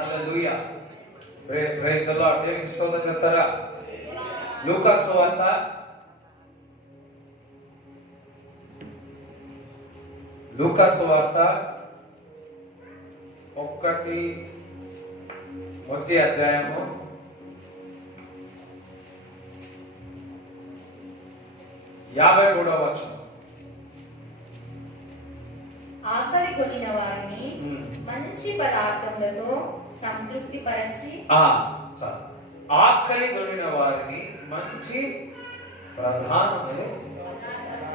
Hallelujah. Praise the lord. దేవునికి స్తోత్రం చెప్తారా? లూకా సువార్త 1 అధ్యాయము 53వ వచనం. ఆకలి కొనిన వారిని మంచి పదార్థములతో సంతృప్తి పరచి ఆకలి కొనిన వారిని మంచి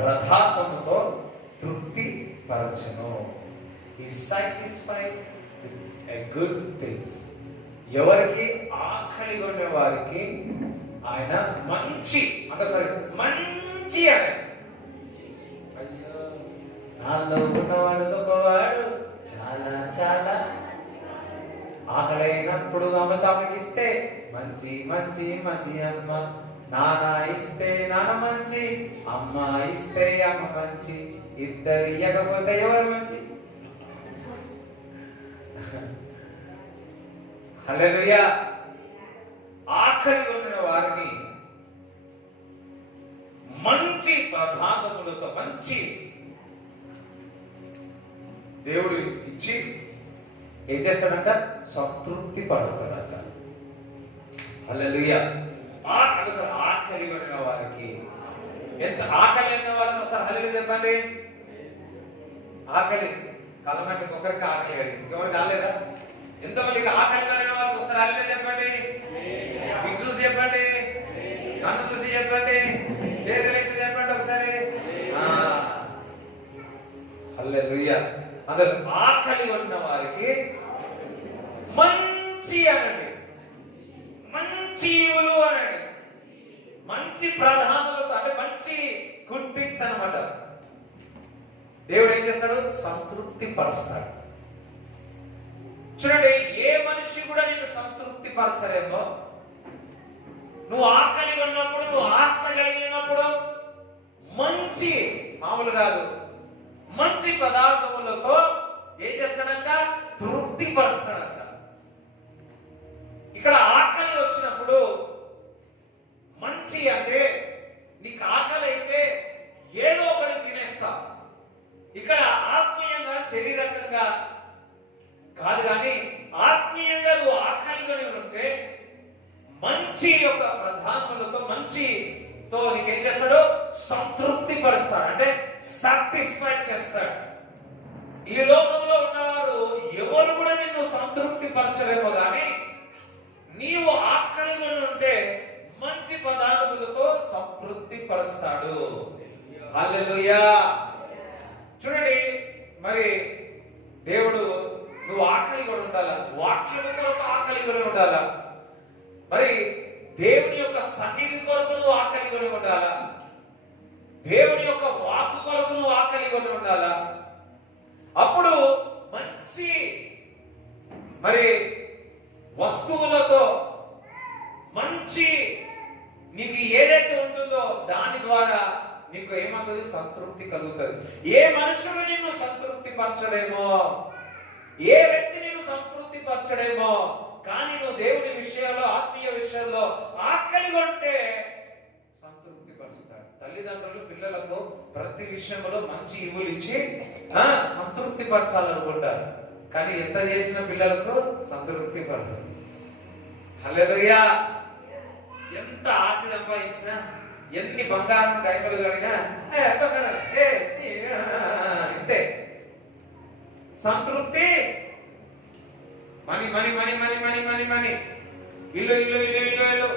ప్రధానముతో తృప్తి పరచను. He satisfied with a good things. ఎవరికి ఆకలి కొనే వారికి ఆయన మంచి అంటే సరే మంచి అని నాలో ఉన్నవాడు గొప్పవాడు చాలా చాలా ఆకలైనప్పుడు అమ్మ చాక్లెట్ ఇస్తే మంచి మంచి మంచి అమ్మ, నాన్న ఇస్తే నాన్న మంచి, అమ్మ ఇస్తే అమ్మ మంచి, ఇద్దరు ఇయ్యకపోతే ఎవరు మంచి? హల్లెలూయా. ఆకలి ఉన్న వారిని మంచి పదార్థములతో మంచి దేవుడు ఇచ్చి ఏం చేస్తాడంట? సంతృప్తి పరుస్తాడంట. హల్లెలూయా. ఆకలి కొనిన వారికి, ఎంత ఆకలి అయిన వాళ్ళకి ఒకసారి హల్లెలూయా చెప్పండి. ఆకలి కలమంటికి ఒకరికి ఆకలి కలిగి ఇంకెవరు కాలేదా? ఎంతమందికి ఆకలి కొనిన వాళ్ళకి ఒకసారి హల్లెలూయా చెప్పండి. మీకు చూసి చెప్పండి, నన్ను చూసి చెప్పండి, చేతులు ఎత్తి చెప్పండి ఒకసారి. హల్లెలూయా. అందరూ ఆకలి ఉన్న వారికి మంచి అనండి, మంచి ఇవులు అనండి, మంచి ప్రధానులతో అంటే మంచి గుడ్ థింగ్స్ అన్నమాట. దేవుడు ఏం చేస్తాడు? సంతృప్తి పరుస్తాడు. చూడండి, ఏ మనిషి కూడా నిన్ను సంతృప్తి పరచలేమో. నువ్వు ఆకలి ఉన్నప్పుడు, నువ్వు ఆశ కలిగినప్పుడు మంచి మామూలు కాదు మంచి పదార్థములతో ఏం చేస్తాడంట? తృప్తి పరుస్తాడంట. ఇక్కడ ఆకలి వచ్చినప్పుడు మంచి అంటే నీకు ఆకలి అయితే ఏదో ఒకటి తినేస్తా. ఇక్కడ ఆత్మీయంగా శరీరకంగా కాదు, కానీ ఆత్మీయంగా నువ్వు ఆకలిగానే ఉంటే మంచి యొక్క ప్రధానములతో మంచితో నీకేం చేస్తాడు? సంతృప్తి పరుస్తాడు, అంటే సాటిస్ఫై చేస్తాడు. ఈ లోకంలో ఉన్నవారు ఎవరు కూడా నిన్ను సంతృప్తి పరచలేమో కానీ నీవు ఆకలిగా ఉంటే మంచి పదార్థములతో సంతృప్తి పరుస్తాడు. హల్లెలూయా. చూడండి, మరి దేవుడు నువ్వు ఆకలి కూడా ఉండాలా, వాక్యము కొరకు ఆకలి కూడా ఉండాలా, మరి దేవుని యొక్క సన్నిధి కొరకు నువ్వు ఆకలి కూడా ఉండాలా, దేవుని యొక్క వాక్కు కొరకు నువ్వు ఆకలి కూడా ఉండాలా. అప్పుడు మంచి మరి వస్తువులతో మంచి నీకు ఏదైతే ఉంటుందో దాని ద్వారా నీకు ఏమవుతుంది? సంతృప్తి కలుగుతుంది. ఏ మనుషుడు నిన్ను సంతృప్తి పరచడేమో, ఏ వ్యక్తి నిన్ను సంతృప్తి పరచడేమో, కానీ నువ్వు దేవుని విషయాల్లో, ఆత్మీయ విషయాల్లో ఆకలి కొంటే సంతృప్తి పరుస్తాడు. తల్లిదండ్రులు పిల్లలకు ప్రతి విషయంలో మంచి ఇవులు ఇచ్చి సంతృప్తి పరచాలనుకుంటారు, కానీ ఎంత చేసిన పిల్లలకు సంతృప్తి పడతారు. హల్లెలూయా. ఎంత ఆశ సంపాదించినా, ఎన్ని బంగారం టైంలు కలిగినా ఇంతే. సంతృప్తి money money money money money money money, ఇల్లు ఇల్లు ఇల్లు ఇల్లు ఇల్లు,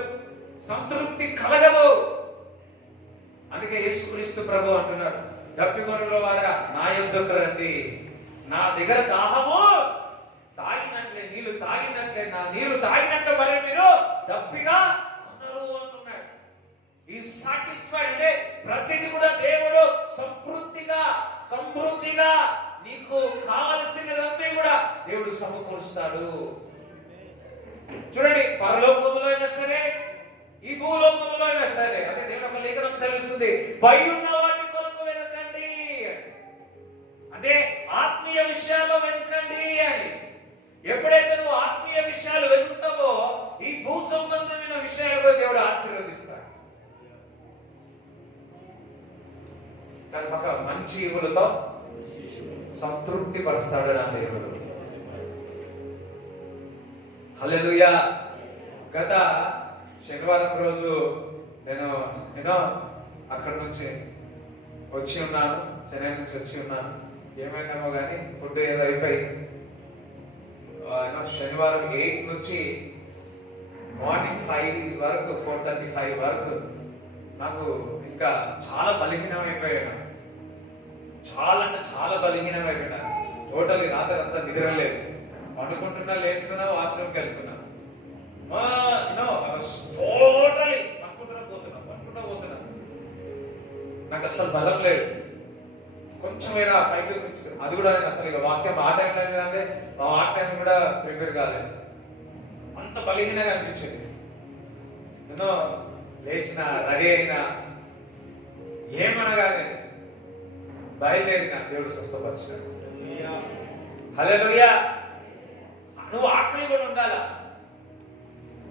సంతృప్తి కలగదు. అందుకే యేసుక్రీస్తు ప్రభు అంటున్నాడు, దప్పిగొర్రెల వారా నా యొద్దకు రండి, నా దగ్గర దాహము తాగినట్లే, నీళ్లు తాగినట్లే, నా నీరు తాగినట్లే మరి మీరు దప్పిగా కొనరు అంటున్నాడు. ఈ సాటిస్ఫైడ్ అంటే ప్రతిదీ కూడా దేవుడు సమృద్ధిగా నీకు కావలసినదంతా కూడా దేవుడు సమకూరుస్తాడు. చూడండి, పరలోకములో అయినా సరే, ఈ భూలోకములో అయినా సరే, అంటే దేవుడు ఒక లేఖనం చదివిస్తుంది, పై ఉన్న వాటి కొరకు వెతకండి, అంటే ఆత్మీయ విషయాల్లో వెతకండి అని. ఎప్పుడైతే నువ్వు ఆత్మీయ పక్క మంచి ఈవులతో సంతృప్తి పరుస్తాడు నా దేవుడు. హల్లెలూయా. గత శనివారం రోజు నేను అక్కడి నుంచి వచ్చి ఉన్నాను, చెన్నై నుంచి వచ్చి ఉన్నాను. ఏమైందేమో కానీ ఫుడ్ ఏదో అయిపోయి శనివారం 8 నుంచి మార్నింగ్ 5 వరకు 4:35 వరకు నాకు ఇంకా చాలా బలహీనమైపోయాను. చాలా అంటే చాలా బలహీనమైపోయినాను. టోటల్లీ రాత్రి అంతా నిద్రలేదు. పండుకుంటున్నా, లేస్తున్నా, వాష్రూమ్కి వెళ్తున్నా. టోటలీ పండుకుంటూ పోతున్నా. నాకు అసలు బలం లేదు. కొంచెం 5 to 6 అది కూడా అసలు ఇక వాక్యం ఆ టైంలో అంటే ఆ టైం కూడా ప్రిపేర్ కాలేదు. అంత బలహీనంగా అనిపించింది. లేచిన, రెడీ అయినా, ఏమనగానే బయలుదేరిన దేవుడు స్వస్థపరిచాడు. హల్లెలూయా. నువ్వు ఆకలి కూడా ఉండాలా,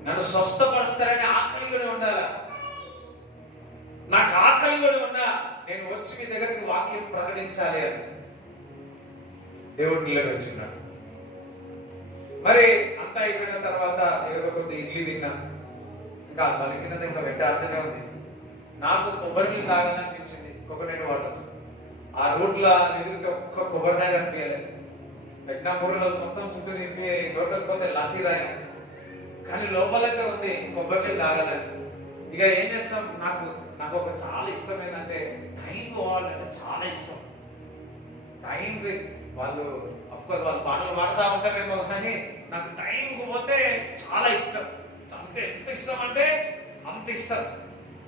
నన్ను స్వస్థపరుస్తారని ఆకలి కూడా ఉండాలా. నాకు ఆకలి కూడా ఉన్నా నేను వచ్చి మీ దగ్గరికి వాక్యం ప్రకటించాలి అని దేవుడు నిలబెట్టున్నాడు. మరి అంతా అయిపోయిన తర్వాత ఏదో కొద్ది ఇడ్లీ తిన్నా. ఇంకా బలహీనత ఇంకా వెంటాడుతూనే ఉంది. నాకు కొబ్బరి నీళ్ళు తాగాలనిపించింది, కోకోనట్ వాటర్. ఆ రూట్లో ఎదుగుతే ఒక్క కొబ్బరికాయ కనిపించలేదు. పెట్నాపూర్లో మొత్తం చుట్టూ తిప్పి దొరకకపోతే లస్సీ తాగిన, కానీ లోపలైతే ఉంది కొబ్బరి నీళ్ళు తాగాలని. ఇక ఏం చేస్తాం, నాకు ఒక చాలా ఇష్టం ఏంటంటే టైం పోవాలంటే చాలా ఇష్టం. టైం వాళ్ళు అఫ్కోర్స్ వాళ్ళు పాటలు పాడుతూ ఉంటారేమో, కానీ నాకు టైంకి పోతే చాలా ఇష్టం. అంతే, ఎంత ఇష్టం అంటే అంత ఇష్టం.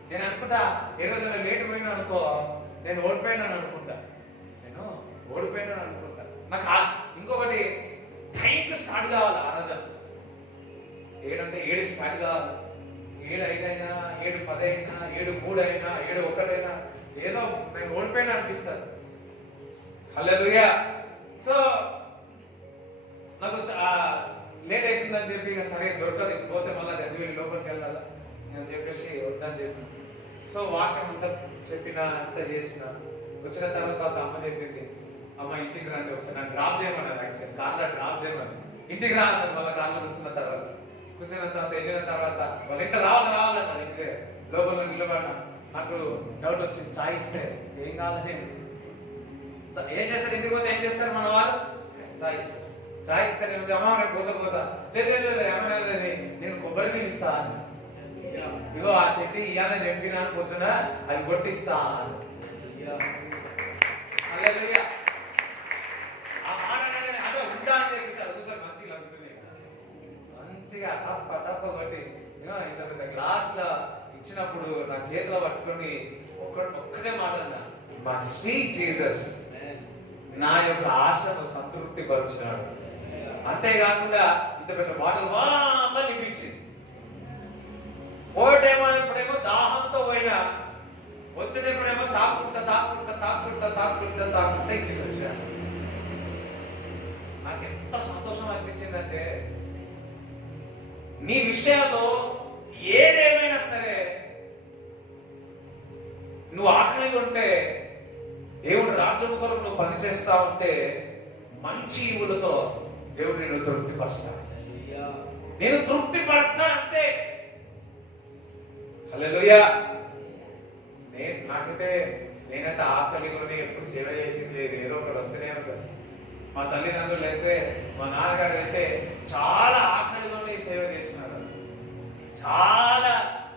నేను అనుకుంటా ఏ రోజున లేట్ పోయినా అనుకో, నేను ఓడిపోయినాను అనుకుంటా. నాకు ఇంకొకటి టైంకి స్టార్ట్ కావాలి ఆరాధన. 7 అంటే 7కి స్టార్ట్ కావాలి. 7:05 అయినా, 7:10 అయినా, 7:03 అయినా, 7:01 అయినా ఏదో నేను ఓడిపోయినా అనిపిస్తాను. హల్లెలూయా. సో నాకు లేట్ అవుతుందని చెప్పి ఇక సరే దొరకదు, పోతే మళ్ళీ గజవేలి లోపలికి వెళ్ళాలా నేను చెప్పేసి వద్దని చెప్పి. సో వాక్యం అంతా చెప్పిన, అంతా చేసిన. వచ్చిన తర్వాత ఒక అమ్మ చెప్పింది, అమ్మ ఇంటికి రండి ఒకసారి, నన్ను డ్రాప్ చేయమన్నారు. యాక్చువల్లీ కార్లో డ్రాప్ చేయమని, ఇంటికి రావాలి. మళ్ళీ కార్లో కూర్చున్న తర్వాత వెళ్ళిన తర్వాత వాళ్ళు ఇంట్లో రావాలన్నారు. ఇంటికి లోపల నిలబడినా నాకు డౌట్ వచ్చింది, చాయ్ ఇస్తే ఏం కావాలని. ఏం చేస్తారు, ఇంటికి పోతే ఏం చేస్తారు మన వాళ్ళు, చాయ్ ఇస్తారు. చాయ్ ఇస్తారు. అమ్మ నేను పోతా లేదు ఏమైనా నేను కొబ్బరి నీళ్ళు ఇస్తా అని. ఇగో ఆ చెట్టు ఇయ్యాలని తెంపినాను పొద్దున, అది కొట్టిస్తా అని. ఆ మాట అదే ఉంటా అని చెప్పేసి అడుగుసారి మంచిగా లభించున్నాయి. మంచిగా టప్ప కొట్టి ఇంత పెద్ద గ్లాసులో ఇచ్చినప్పుడు నా చేతిలో పట్టుకొని ఒక్కటే మాట అన్నా, మా స్వీట్ జీసస్ నా యొక్క ఆశను సంతృప్తి పరుచున్నాడు. అంతేకాకుండా ఇంత పెద్ద బాటలు బాగా నింపించింది. పోయేటేమో ఇప్పుడేమో దాహంతో పోయినా, వచ్చేటప్పుడేమో తాక్కుంటా ఇంటికి వచ్చాను. నాకు ఎంత సంతోషం అనిపించిందంటే, నీ విషయాల్లో ఏదేమైనా సరే నువ్వు ఆకలి ఉంటే, దేవుడు రాజ్యం కొరకు నువ్వు పని చేస్తా ఉంటే, మంచి ఈవులతో దేవుడు నేను తృప్తిపరుస్తాను. నేను తృప్తిపరుస్తాను అంతే. హల్లెలూయా. నేనైతే ఆకలిలోనే ఎప్పుడు సేవ చేసింది లేదు. ఏదో ఒకటి వస్తేనే ఉంటుంది. మా తల్లిదండ్రులు అయితే, మా నాన్నగారు అయితే చాలా ఆకలిలోనే సేవ చేస్తున్నారు. చాలా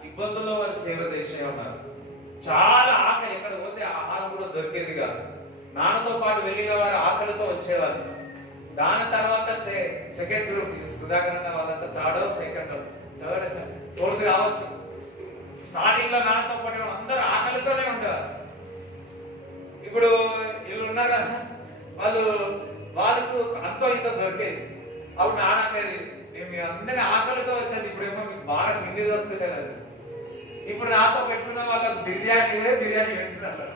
ఇబ్బందుల్లో వారు సేవ చేసే ఉన్నారు. చాలా ఆకలి, ఎక్కడ పోతే ఆహారం కూడా దొరికేది కాదు. నాన్నతో పాటు వెళ్ళిన వారు ఆకలితో వచ్చేవారు. దాని తర్వాత సెకండ్ గ్రూప్ సుధాకర్ అన్న వాళ్ళంతా థర్డ్ కావచ్చు. స్టార్టింగ్ లో నాన్నతో పాటు అందరూ ఆకలితోనే ఉండేవారు. ఇప్పుడు వీళ్ళు ఉన్నారు కదా, వాళ్ళకు అంతో ఇంత దొరికేది. అప్పుడు నాన్న అనేది, మేము అందరినీ ఆకలితో వచ్చేది, ఇప్పుడేమో మీకు బాగా తిండి దొరుకుతలేదు. ఇప్పుడు నాతో పెట్టుకున్న వాళ్ళకి బిర్యానీ పెట్టుకున్నారు.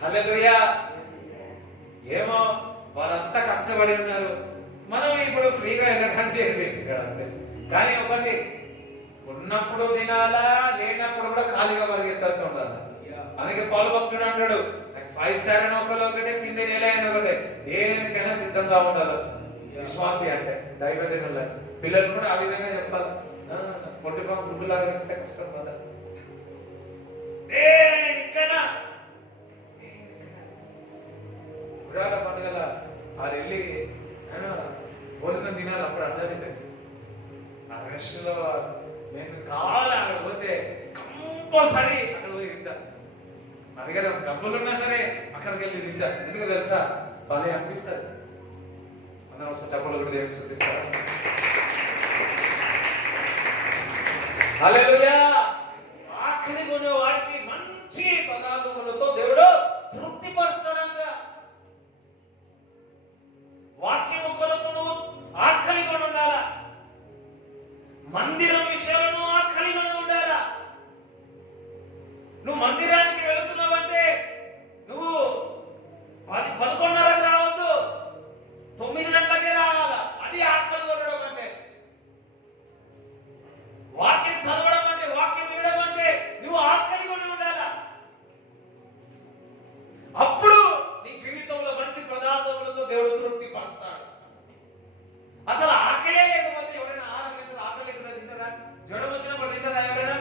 హల్లెలూయా. ఏమో వాళ్ళంతా కష్టపడి ఉన్నారు, మనం ఇప్పుడు ఫ్రీగా వెళ్ళడానికి పెట్టినాడు అంతే. కానీ ఒకటి, ఉన్నప్పుడు తినాలా, లేనప్పుడు కూడా ఖాళీగా పరిగెత్తట్టు ఉండాలి. అందుకే పౌలు భక్తుడు అంటాడు, 5 స్టార్ అని ఒకటే, కింద నేల అని ఒకటే, దేనికైనా సిద్ధంగా ఉండాలి విశ్వాసి అంటే. దైవజనుల పిల్లలు కూడా ఆ విధంగా చెప్పాలి. పొట్టిపా గుడ్డులాగా వచ్చితే కష్టం కదా. దేనికైనా గుడాల పండుగల అది వెళ్ళి భోజనం తినాలి, అప్పుడు అర్థమైంది. ఆ రెస్ట్లో నేను కావాలి అక్కడ పోతే కంపల్సరీ అక్కడ పోయి తింటా. నా దగ్గర డబ్బులున్నా సరే అక్కడికి వెళ్ళి తింటా. ఎందుకు తెలుసా? భలే అనిపిస్తుంది. అందరం ఒకసారి చెప్పలు కూడా దేవుడికి స్తుతిస్తారు. హల్లెలూయా. ఆఖరి కొనే వారికి మంచి పదార్థములతో దేవుడు తృప్తిపరుస్తాడంట. వాక్యము కొరకు నువ్వు ఆకలిగా ఉండాలా, మందిరం విషయాలను ఆకలిగా ఉండాలా. నువ్వు మందిరానికి వెళుతున్నావంటే నువ్వు 11:30కి రావద్దు, 9 గంటలకే రావాలా. అది ఆకలి కొనడం అంటే. వాక్యం చదవడం అంటే, వాక్యం వినడం అంటే నువ్వు ఆకలి కొని ఉండాలా. అప్పుడు నీ జీవితంలో మంచి పదార్థములతో దేవుడు తృప్తి పరుస్తాడు. అసలు ఆకలే లేకపోతే ఎవరైనా ఆరోగ్యంతో ఆకలి లేకుండా తింటారా? జ్వరం వచ్చినప్పుడు తింటారా ఎవరైనా?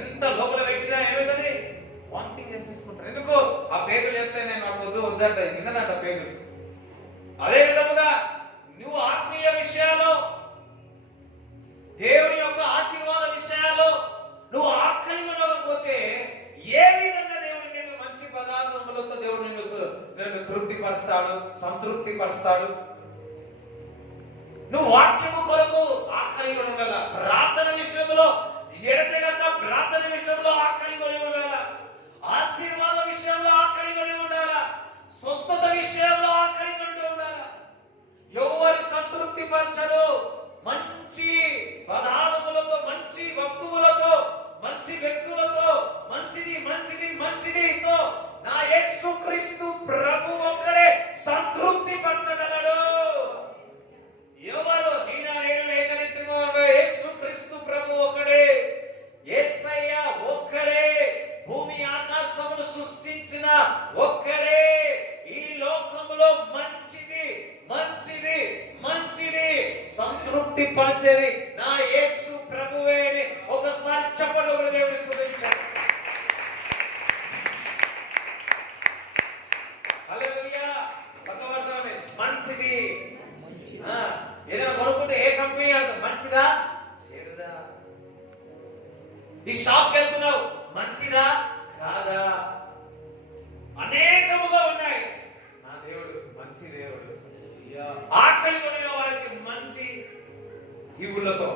ఎంత లోపల పెట్టినా ఏమవుతుంది? వాంతింగ్ చేసేసుకుంటారు. ఎందుకు? ఆ పేగులు చెప్తే నేను నాకు వద్దంట, విన్నదంట పేగులు. అదే విధముగా నువ్వు ఆత్మీయ విషయాల్లో, దేవుని యొక్క ఆశీర్వాద విషయాల్లో నువ్వు ఆకలి ఉండకపోతే ఏ విధంగా దేవుడు నిన్ను మంచి పదార్థములతో దేవుడు నిన్ను తృప్తి పరుస్తాడు, సంతృప్తి పరుస్తాడు? నువ్వు వాక్యము కొరకు ఆకలిగా ఉండాలా. ప్రార్థన విషయంలో ఎడతెగక ప్రార్థన విషయంలో ఆకలిగా ఉండాలా. ఆశీర్వాద విషయంలో ఆకలిగా ఉండాలా. స్వస్థత విషయంలో ఆకలిగా ఉండాలా. ఎవరి సంతృప్తి పరచడు? మంచి పదార్థములతో, మంచి వస్తువులతో, మంచి వ్యక్తులతో, మంచిది మంచిది మంచిదితో నా యేసుక్రీస్తు ప్రభు ఒక్కడే సంతృప్తి పరచగలడు. ఎవరు? నేను ఏకరీతిగా ఉన్న యేసుక్రీస్తు ప్రభు ఒక్కడే. యేసయ్య ఒక్కడే. భూమి ఆకాశమును సృష్టించిన ఒక్కడే. ఈ లోకములో మంచిది మంచిది మంచిది సంతృప్తి పరిచేది నా యేసు ప్రభువే అని ఒకసారి చెప్పండి. కూడా దేవుని స్తుతించండి. హల్లెలూయా. భగవర్ధమే మంచిది. ఏదైనా కొనుక్కుంటే ఏ కంపెనీ అడుగుతావు? మంచిదా చెడుదా? ఈ షాప్కి వెళ్తున్నావు, మంచిదా కాదా? అనేకముగా ఉన్నాయి. నా దేవుడు మంచి దేవుడు. ఆకలి కొనిన వారికి మంచి ఇవులతో,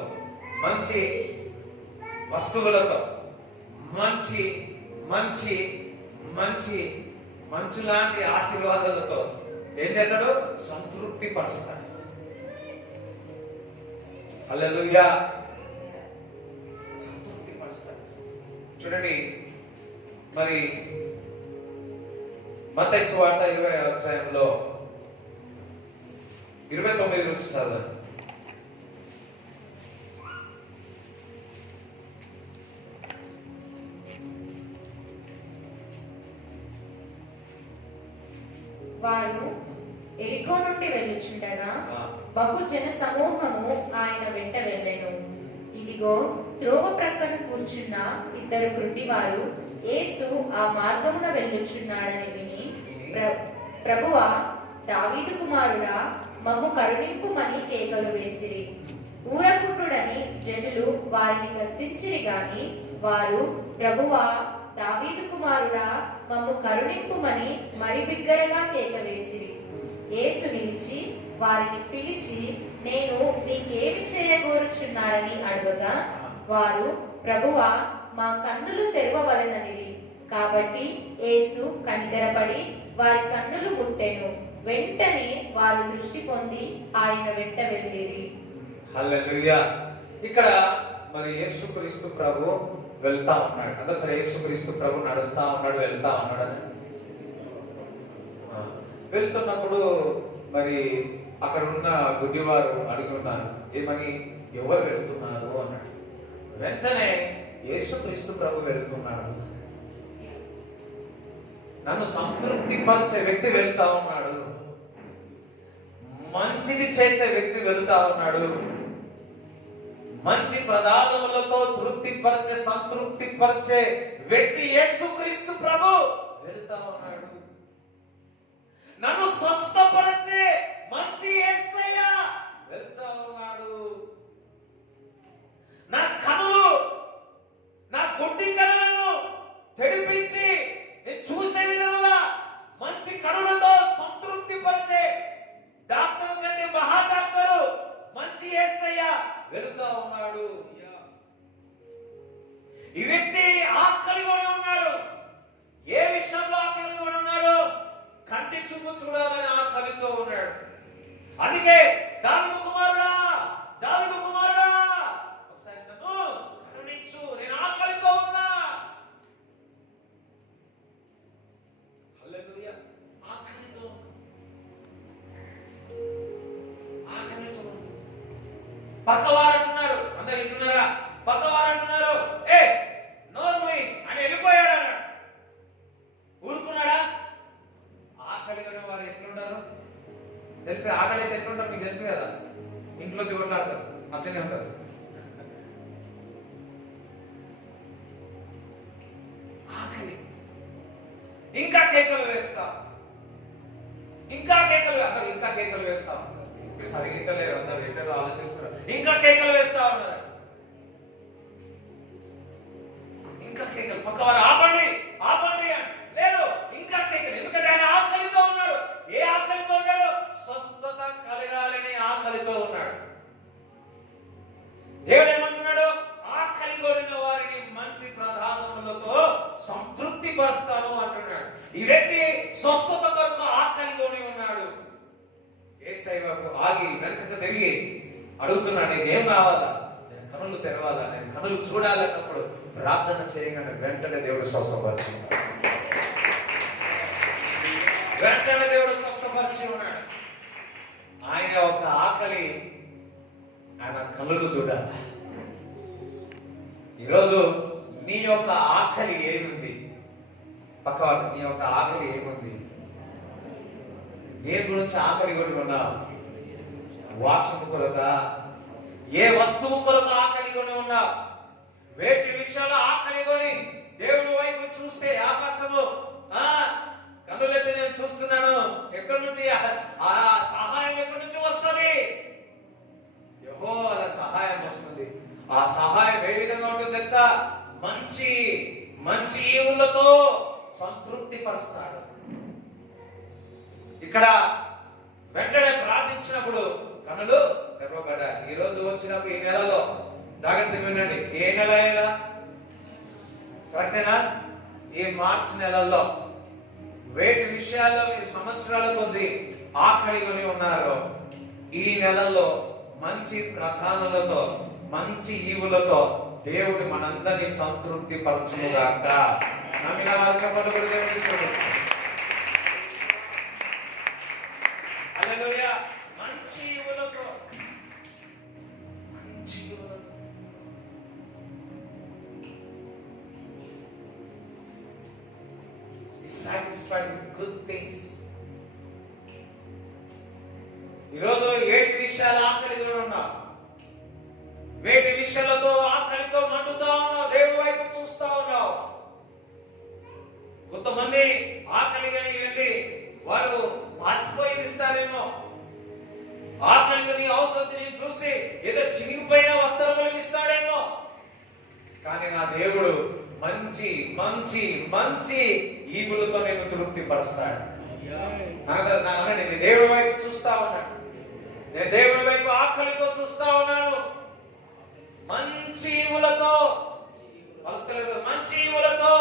మంచి వస్తువులతో, మంచి మంచి మంచి మంచు లాంటి ఆశీర్వాదాలతో ఏం చేస్తాడు? సంతృప్తి పరుస్తాడు. హల్లెలూయా. సంతృప్తి పరుస్తాడు. చూడండి, మరి మత్తయి సువార్త 20వ అధ్యాయంలో 29 నుంచి చదవండి. వారు ఎరికో నుండి వెళ్ళుచుండగా బహు జన సమూహము ఆయన వెంట వెళ్ళెను. ఇదిగో త్రోవ ప్రక్కన కూర్చున్న 2 గుడ్డివారు యేసు ఆ మార్గమున వెళ్ళుచున్నాడని విని, ప్రభువా, దావీదు కుమారుడా, మమ్ము కరుణింపుమని కేకలు వేసిరి. ఊరకుండుడని జనులు వారిని గద్దించిరి గాని వారు, ప్రభువా, దావీదు కుమారుడా, మమ్ము కరుణింపుమని మరి బిగ్గరగా కేక వేసిరి. యేసు నిలిచి వారిని పిలిచి, నేను మీకేమి చేయగోరుచున్నారని అడగగా వారు, ప్రభువా, మా కన్నులు తెరవవలెననిది. కాబట్టి యేసు కనికరపడి వారి కన్నులు ముట్టెను. వెంటనే వారు దృష్టి పొంది ఆయన వెంట వెళ్ళిరి. హల్లెలూయా. ఇక్కడ మరి యేసుక్రీస్తు ప్రభు వెళ్తా ఉన్నాడు. అందరూ సరే, యేసుక్రీస్తు ప్రభు నడుస్తా ఉన్నాడు, వెళ్తా ఉన్నాడు అని. వెళ్తున్నప్పుడు మరి అక్కడ ఉన్న గుడ్డివారు అడిగి ఉన్నారు, ఏమని? ఎవరు వెళ్తున్నారు అన్నాడు. వెంటనే యేసుక్రీస్తు ప్రభు వెళ్తున్నాడు. నన్ను సంతృప్తి పరిచే వ్యక్తి వెళ్తా ఉన్నాడు. మంచిది చేసే వ్యక్తి వెళ్తా ఉన్నాడు. మంచి ప్రదానములతో తృప్తిపరిచే సంతృప్తిపరిచే వ్యక్తి యేసుక్రీస్తు ప్రభు వెళ్తా ఉన్నాడు. నన్ను స్వస్థపరిచే మంచి యేసయ్య వెళ్తా ఉన్నాడు. నా కనులు, నా గుడ్డి కనులను తెడిపించి నేను చూసే విధముగా మంచి కనులతో సంతృప్తి పరిచే డాక్టర్ కంటే మహా డాక్టరు మంచి యేసయ్య వెళుతా ఉన్నాడు. ఈ వ్యక్తి ఆకలిగా ఉన్నాడు. ఏ విషయంలో ఆకలిగా ఉన్నాడు? కంటి చూపు చూడాలని ఆకలితో ఉన్నాడు. అందుకే దావీదు కుమారుడా, దావీదు కుమారుడా, ఒకసారి నన్ను కరుణించు, నేను ఆకలితో ఉన్నా. హల్లెలూయా. ఆకలితో పక్కవారు అంటున్నారు, అందరు వింటున్నారా? పక్కవారు అంటున్నారు, ఏ నోర్మోయి అని వెళ్ళిపోయాడు అన్నాడు. ఊరుకున్నాడా? ఆకలి కూడా వారు ఎట్లుంటారు తెలిసి, ఆకలి అయితే ఎట్లుంటారు మీకు తెలుసు కదా. ఇంట్లో చూడలాడతారు, అట్లనే ఉంటారు. ఆకలి. ఇంకా కేకలు వేస్తాం, ఇంకా కేకలు, అందరు ఇంకా కేకలు వేస్తాం. మీరు సరిగ్గా ఇంటలేరు, అందరు ఎక్కడో ఆలోచిస్తున్నారు. ఇంకా కేకలు వేస్తా ఉన్నారు, ఇంకా కేకలు. పక్కవారు ఆపండి ఆపండి అని. లేదు, ఇంకా కేకలు. ఎందుకంటే ఆయన ఆకలితో ఉన్నాడు. ఏ ఆకలితో ఉన్నాడు? స్వస్థత కలగాలని ఆకలితో ఉన్నాడు. దేవుడు ఏమంటున్నాడు? ఆకలి కొనిన వారిని మంచి ప్రధానములతో సంతృప్తి పరుస్తాను అంటున్నాడు. ఈ వ్యక్తి స్వస్థత కొరకు ఆకలి కొని ఉన్నాడు. యేసయ్య వైపు ఆగి వెనకకు తిరిగి అడుగుతున్నాడు, నీకేం కావాలా? నేను కనులు తెరవాలా, నేను కనులు చూడాలన్నప్పుడు ప్రార్థన చేయగానే వెంటనే దేవుడు స్వస్థపరిచున్నాడు. వెంటనే దేవుడు స్వస్థపరిచి ఉన్నాడు. ఆయన ఒక ఆకలి, ఆయన కనులు చూడాలి. ఈరోజు నీ యొక్క ఆకలి ఏముంది? పక్కవాడు, నీ యొక్క ఆకలి ఏముంది? దేని గురించి ఆకలి కొని ఉన్నావు? వాక్యము కొరక, ఏ వస్తువు కొరకు ఆకలి కొని ఉన్నావు? వేటి విషయాలు ఆకలి కొని దేవుని వైపు చూస్తే ఆకాశము కనులెత్తి నేను చూస్తున్నాను, ఎక్కడి నుంచి ఆ సహాయం ఎక్కడి నుంచి వస్తుంది? యెహోవా సహాయం వస్తుంది. ఆ సహాయం ఏ విధంగా ఉంటుంది తెలుసా? మంచి మంచి ఈవులతో సంతృప్తి పరుస్తాడు. ఇక్కడ వెంటనే ప్రార్థించినప్పుడు కనులు తెరవబడ్డాయి. ఈ రోజు వచ్చినప్పుడు ఈ నెలలో జాగ్రత్త వినండి. ఏ నెల అయినా కరెక్టేనా? ఈ మార్చి నెలల్లో వేటి విషయాల్లో మీరు సంవత్సరాల కొద్ది ఆకలి కొని ఉన్నారో ఈ నెలలో మంచి ప్రధానులతో మంచి ఈవులతో దేవుడు మనందరినీ సంతృప్తి పరచునుగాక. నమ్మిన వారు చెప్పండి కూడా దేవుడు. హల్లెలూయా. మంచి ఈవులతో, మంచి ఈవులతో satisfied with good things. ఈరోజు వేటి విషయాలు ఆకలిగా ఉన్నావు? వేటి విషయాలతో ఆకలితో మండుతా ఉన్నావు? దేవుడి వైపు చూస్తా ఉన్నావు. కొంతమంది ఆకలిగాని వెళ్ళి వారు బాసిపోయి ఇస్తారేమో. ఆకలిగా నీ అవసరం చూసి ఏదో చినిగిపోయిన వస్త్రములు ఇస్తాడేమో. కానీ నా దేవుడు మంచి మంచి మంచి ఈవులతో నేను తృప్తి పరుస్తాడు. నేను దేవుడి వైపు చూస్తా ఉన్నాను. నేను దేవుడి వైపు ఆకలితో చూస్తా ఉన్నాను. మంచి ఈవులతో, మంచి ఈవులతో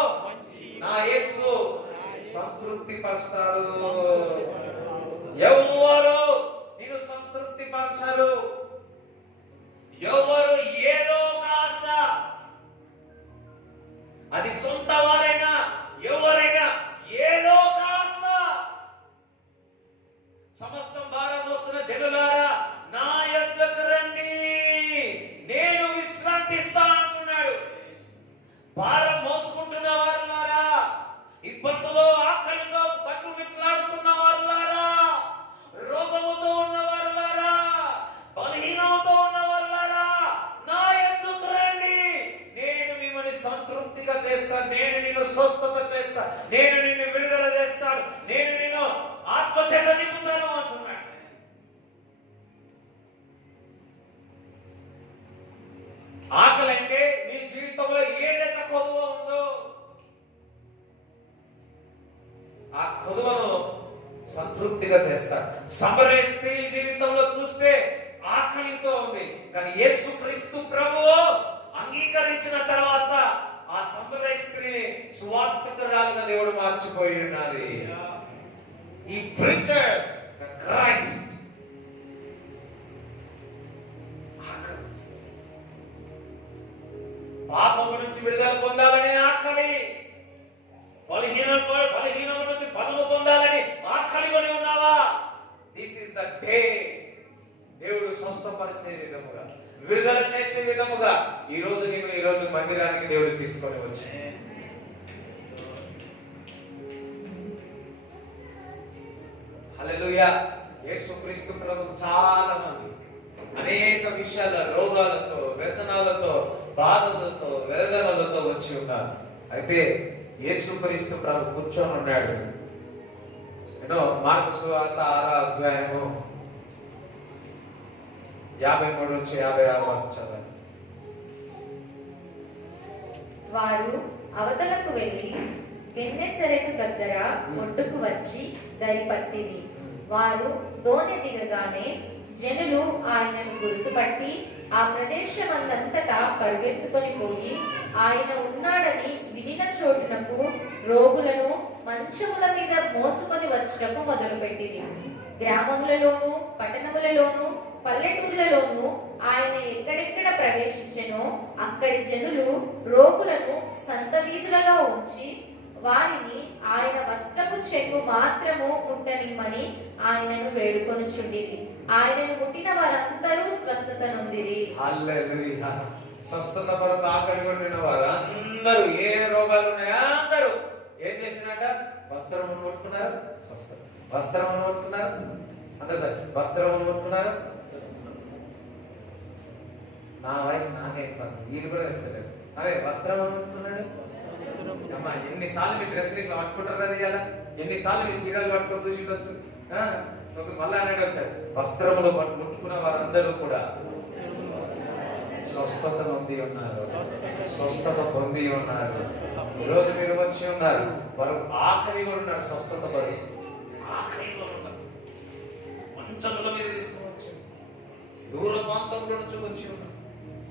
నా యేసు సంతృప్తి పరుస్తాడు. ఎవరు నేను సంతృప్తి పరచరు. ఎవరు ఏదో ఒక ఆశ, అది సొంత వారైనా ఎవరైనా ఏదో ఒక ఆశ. సమస్తం భారం మోస్తున్న జనులారా నా యొద్దకు రండి, నేను విశ్రాంతిస్తా అంటున్నాడు. సమృద్ధిగా చేస్తాడు. సమరయ స్త్రీ జీవితంలో చూస్తే ఆకలితో ఉంది, కానీ యేసుక్రీస్తు ప్రభువు అంగీకరించిన తర్వాత ఆ సమరయ స్త్రీని సువార్తికురాలుగా దేవుడు మార్చిపోయి ఉన్నది. ఈ ప్రీచర్ క్రైస్ట్ పాపము నుంచి విడుదల పొందాలనే ఆకలి, బలహీనము నుంచి బలము పొందాలని ఆకలిగానే ఉన్నావా? This is the day. దేవుడు స్వస్థపరిచే విధముగా, విడుదల చేసే విధముగా ఈ రోజు మందిరానికి దేవుడు తీసుకొని వచ్చి హల్లెలూయా. యేసుక్రీస్తు ప్రభువు చాలా మంది అనేక విషయాల రోగాలతో, వ్యసనాలతో, బాధలతో, వేదనలతో వచ్చి ఉన్నారు. అయితే యేసుక్రీస్తు ప్రభు కూర్చొని ఉన్నాడు. మార్కు సువార్త 6వ అధ్యాయము 53 నుంచి 56 వరకు చదవండి. వారు అవతలకు వెళ్ళి గెన్నెసరెతు దగ్గర ఒడ్డుకు వచ్చి దరిపట్టిరి. వారు దోణి దిగగానే జనులు ఆయనను గుర్తుపట్టి ఆ ప్రదేశమందంతటా పరుగెత్తుకొని పోయి ఆయన ఉన్నాడని వినిన చోటునకు రోగులను మంచముల మీద మోసుకొని వచ్చటకు మొదలుపెట్టిరి. గ్రామములలోను, పట్టణములలోను, పల్లెటూళ్ళలోను ఆయన ఎక్కడెక్కడ ప్రవేశించెనో అక్కడి జనులు రోగులను సంత వీధులలో ఉంచి వారిని ఆయన వస్త్రపు చెంగు మాత్రము ముట్టనిమ్మని ఆయనను వేడుకొనుచుండిరి. ఆయనను ముట్టిన వారందరూ స్వస్థత నొందిరి. హల్లెలూయా. స్వస్థత కొరకు ఆకలి కొనిన వారందరూ, ఏ రోగాలు ఉన్నాయో అందరూ ఏం చేసినట్ట? వస్త్రమును ముట్టుకున్నారు, స్వస్థత. వస్త్రమును ముట్టుకున్నారు, అంతే సార్, వస్త్రమును ముట్టుకున్నారు. నా వయసు నాకే వీళ్ళు కూడా చెప్తలేదు. అదే వస్త్రమును ముట్టుకున్నాడు. అమ్మా, ఎన్నిసార్లు మీ డ్రెస్ ఇట్లా పట్టుకుంటారు కదా, ఇవాళ ఎన్నిసార్లు మీ చీరలు పట్టుకొని చూసివచ్చు. మళ్ళీ అన్నాడు ఒకసారి, వస్త్రములు ముట్టుకున్న వారందరూ కూడా స్వస్థత పొంది ఉన్నారు, స్వస్థత పొంది ఉన్నారు. ఈరోజు మీరు వచ్చి ఉన్నారు, వారు ఆకలి కూడా ఉన్నారు, స్వస్థత కొరకు ఆకలి కూడా ఉన్నారు. మంచముల మీద తీసుకుని వచ్చి, దూర ప్రాంతంలో నుంచి వచ్చి ఉన్నారు,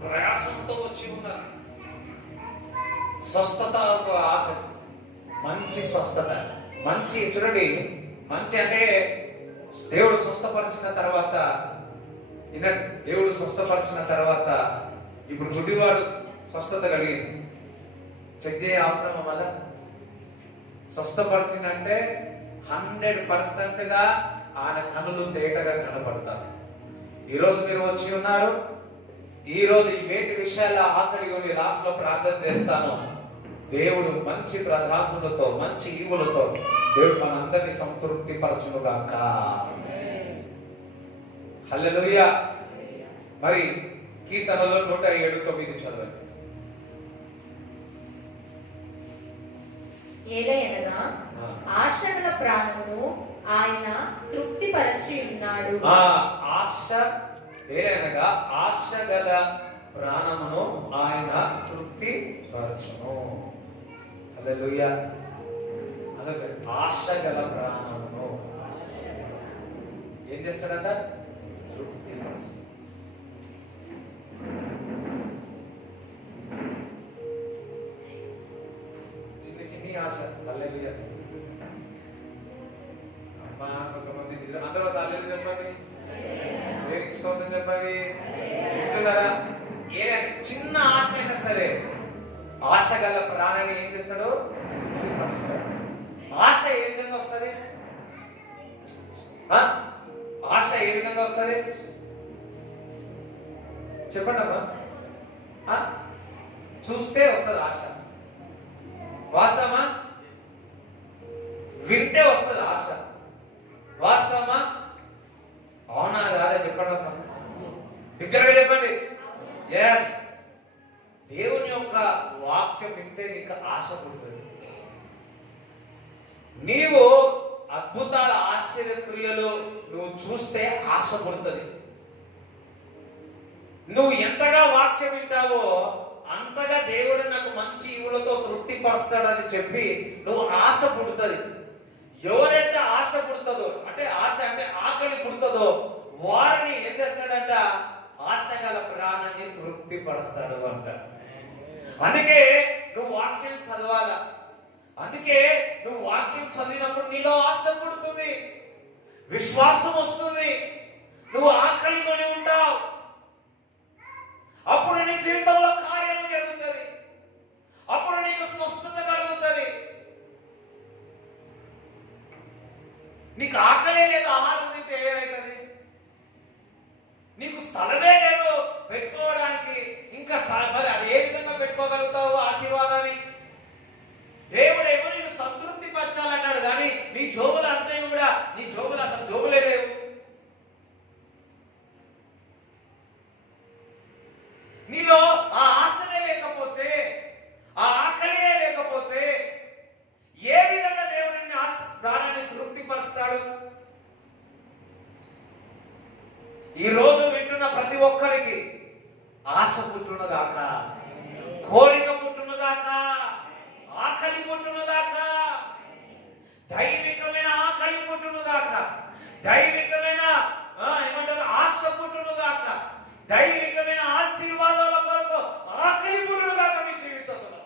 ప్రయాసంతో వచ్చి ఉన్నారు. స్వస్థత ఆకలి, మంచి స్వస్థత, మంచి చూడండి. మంచి అంటే దేవుడు స్వస్థపరిచిన తర్వాత, దేవుడు స్వస్థపరిచిన తర్వాత ఇప్పుడు గుడ్డివాడు స్వస్థత కలిగింది. చెక్ చేయ అవసరం వల్ల స్వస్థపరిచిందంటే 100%గా ఆయన కనులు తేటగా కనపడతారు. ఈరోజు మీరు వచ్చి ఉన్నారు. ఈరోజు ఈ వేటి విషయాల ఆకలి కొని లాస్ట్ లో ప్రార్థన చేస్తాను. దేవుడు మంచి ప్రధానులతో, మంచి ఈవులతో దేవుడు మనందరినీ సంతృప్తి పరచునుగాక. హల్లెలూయా. మరి కీర్తనలో 107:9 చదవండి. ఏలయనగా ఆశగల ప్రాణమును ఆయన తృప్తి పరచి ఉన్నాడు. ఏలయనగా ఆశగల ప్రాణమును ఆయన తృప్తి పరచును. హల్లెలూయా. అదే సరే, ఆశగల ప్రాణమును ఏం చేస్తాడంట? తృప్తి పరుస్తాడు. చిన్ని ఆశ. హల్లెలూయా. అమ్మా, కొంతమంది అందరూ సార్లు చెప్పండి, దేవునికి స్తోత్రం చెప్పండి. వింటున్నారా? ఏ చిన్న ఆశ అయినా సరే ఆశ గల ప్రాణాన్ని ఏం చేస్తాడు? ఆశ ఏ విధంగా వస్తుంది? ఆశ ఏ విధంగా వస్తుంది చెప్పండి అమ్మా. చూస్తే వస్తుంది ఆశ. వాస్తవమా? వింటే వస్తుంది ఆశ. వాస్తవమా? అవునా కాదా చెప్పండి అమ్మా. ఇక్కడ చెప్పండి. ఎస్. దేవుని యొక్క వాక్యం వింటే నీకు ఆశ పుడుతుంది. నీవు అద్భుతాల ఆశ్చర్య క్రియలు నువ్వు చూస్తే ఆశ పుడుతుంది. నువ్వు ఎంతగా వాక్యం వింటావో అంతగా దేవుడు నాకు మంచి ఈవులతో తృప్తి పరుస్తాడని చెప్పి నువ్వు ఆశ పుడుతుంది. ఎవరైతే ఆశ పుడుతుందో, అంటే ఆశ అంటే ఆకలి పుడుతుందో, వారిని ఏం చేస్తాడంట? ఆశ గల ప్రాణాన్ని తృప్తి పరుస్తాడు అంట. అందుకే నువ్వు వాక్యం చదవాలా. అందుకే నువ్వు వాక్యం చదివినప్పుడు నీలో ఆశ పుడుతుంది, విశ్వాసం వస్తుంది, నువ్వు ఆకలిగానే ఉంటావు. అప్పుడు నీ జీవితంలో కార్యం జరుగుతుంది, అప్పుడు నీకు స్వస్థత కలుగుతుంది. నీకు ఆకలే లేదు ఆహారం తింటే ఏమవుతుంది? నీకు స్థలమే లేదు పెట్టుకోవడానికి, ఇంకా మరి అది ఏ విధంగా పెట్టుకోగలుగుతావు ఆశీర్వాదాన్ని? దేవుడు ఏమో నిన్ను సంతృప్తి పరచాలన్నాడు, కానీ నీ జోబులు అంతే కూడా, నీ జోబులు అసలు జోబులే లేవు. నీలో ఆ ఆశనే లేకపోతే, ఆ ఆకలియే లేకపోతే ఏ విధంగా దేవుడు నిన్ను ఆశ ప్రాణాన్ని తృప్తి పరుస్తాడు? ఈ రోజు వింటున్న ప్రతి ఒక్కరికి ఆశ పుట్టునుగాక, కోరిక పుట్టునుగాక, ఆకలి పుట్టునుగాక, దైవికమైన ఆకలి పుట్టునుగాక, దైవికమైన ఏమంటారు ఆశ పుట్టునుగాక, దైవికమైన ఆశీర్వాదాల కొరకు ఆకలి పుట్టునుగాక మీ జీవితంలో.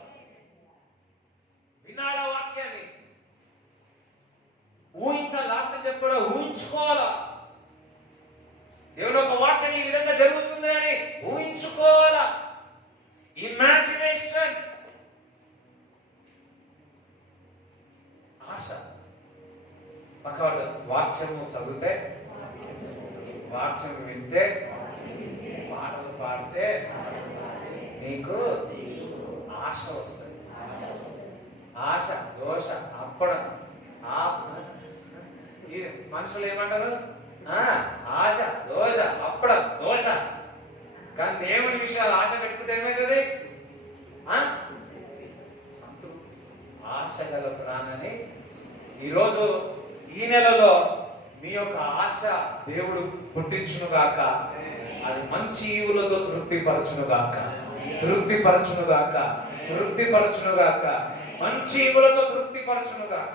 వినాలా వాక్యాన్ని? ఊహించాలి. ఆశ చెప్పడా? ఊహించుకోవాలా. దేవుడు ఒక వాక్యం ఈ విధంగా జరుగుతుంది అని ఊహించుకోవాలా. ఇమాజినేషన్, ఆశ. పక్కవాడు వాక్యము చదివితే, వాక్యం వింటే, పాటలు పాడితే నీకు ఆశ వస్తుంది. ఆశ, దోష, అప్పడం. ఈ మనుషులు ఏమంటారు? ఆశ, దోష, అప్పడం, దోష. కానీ దేవుని విషయాలు ఆశ పెట్టుకుంటే ఏమవుతుంది? సంతృప్తి. ఆశ గల ప్రాణాన్ని ఈరోజు ఈ నెలలో మీ యొక్క ఆశ దేవుడు పుట్టించునుగాక. అది మంచి ఈవులతో తృప్తిపరచునుగాక, తృప్తిపరచునుగాక, తృప్తిపరచునుగాక, మంచి ఈవులతో తృప్తిపరచునుగాక.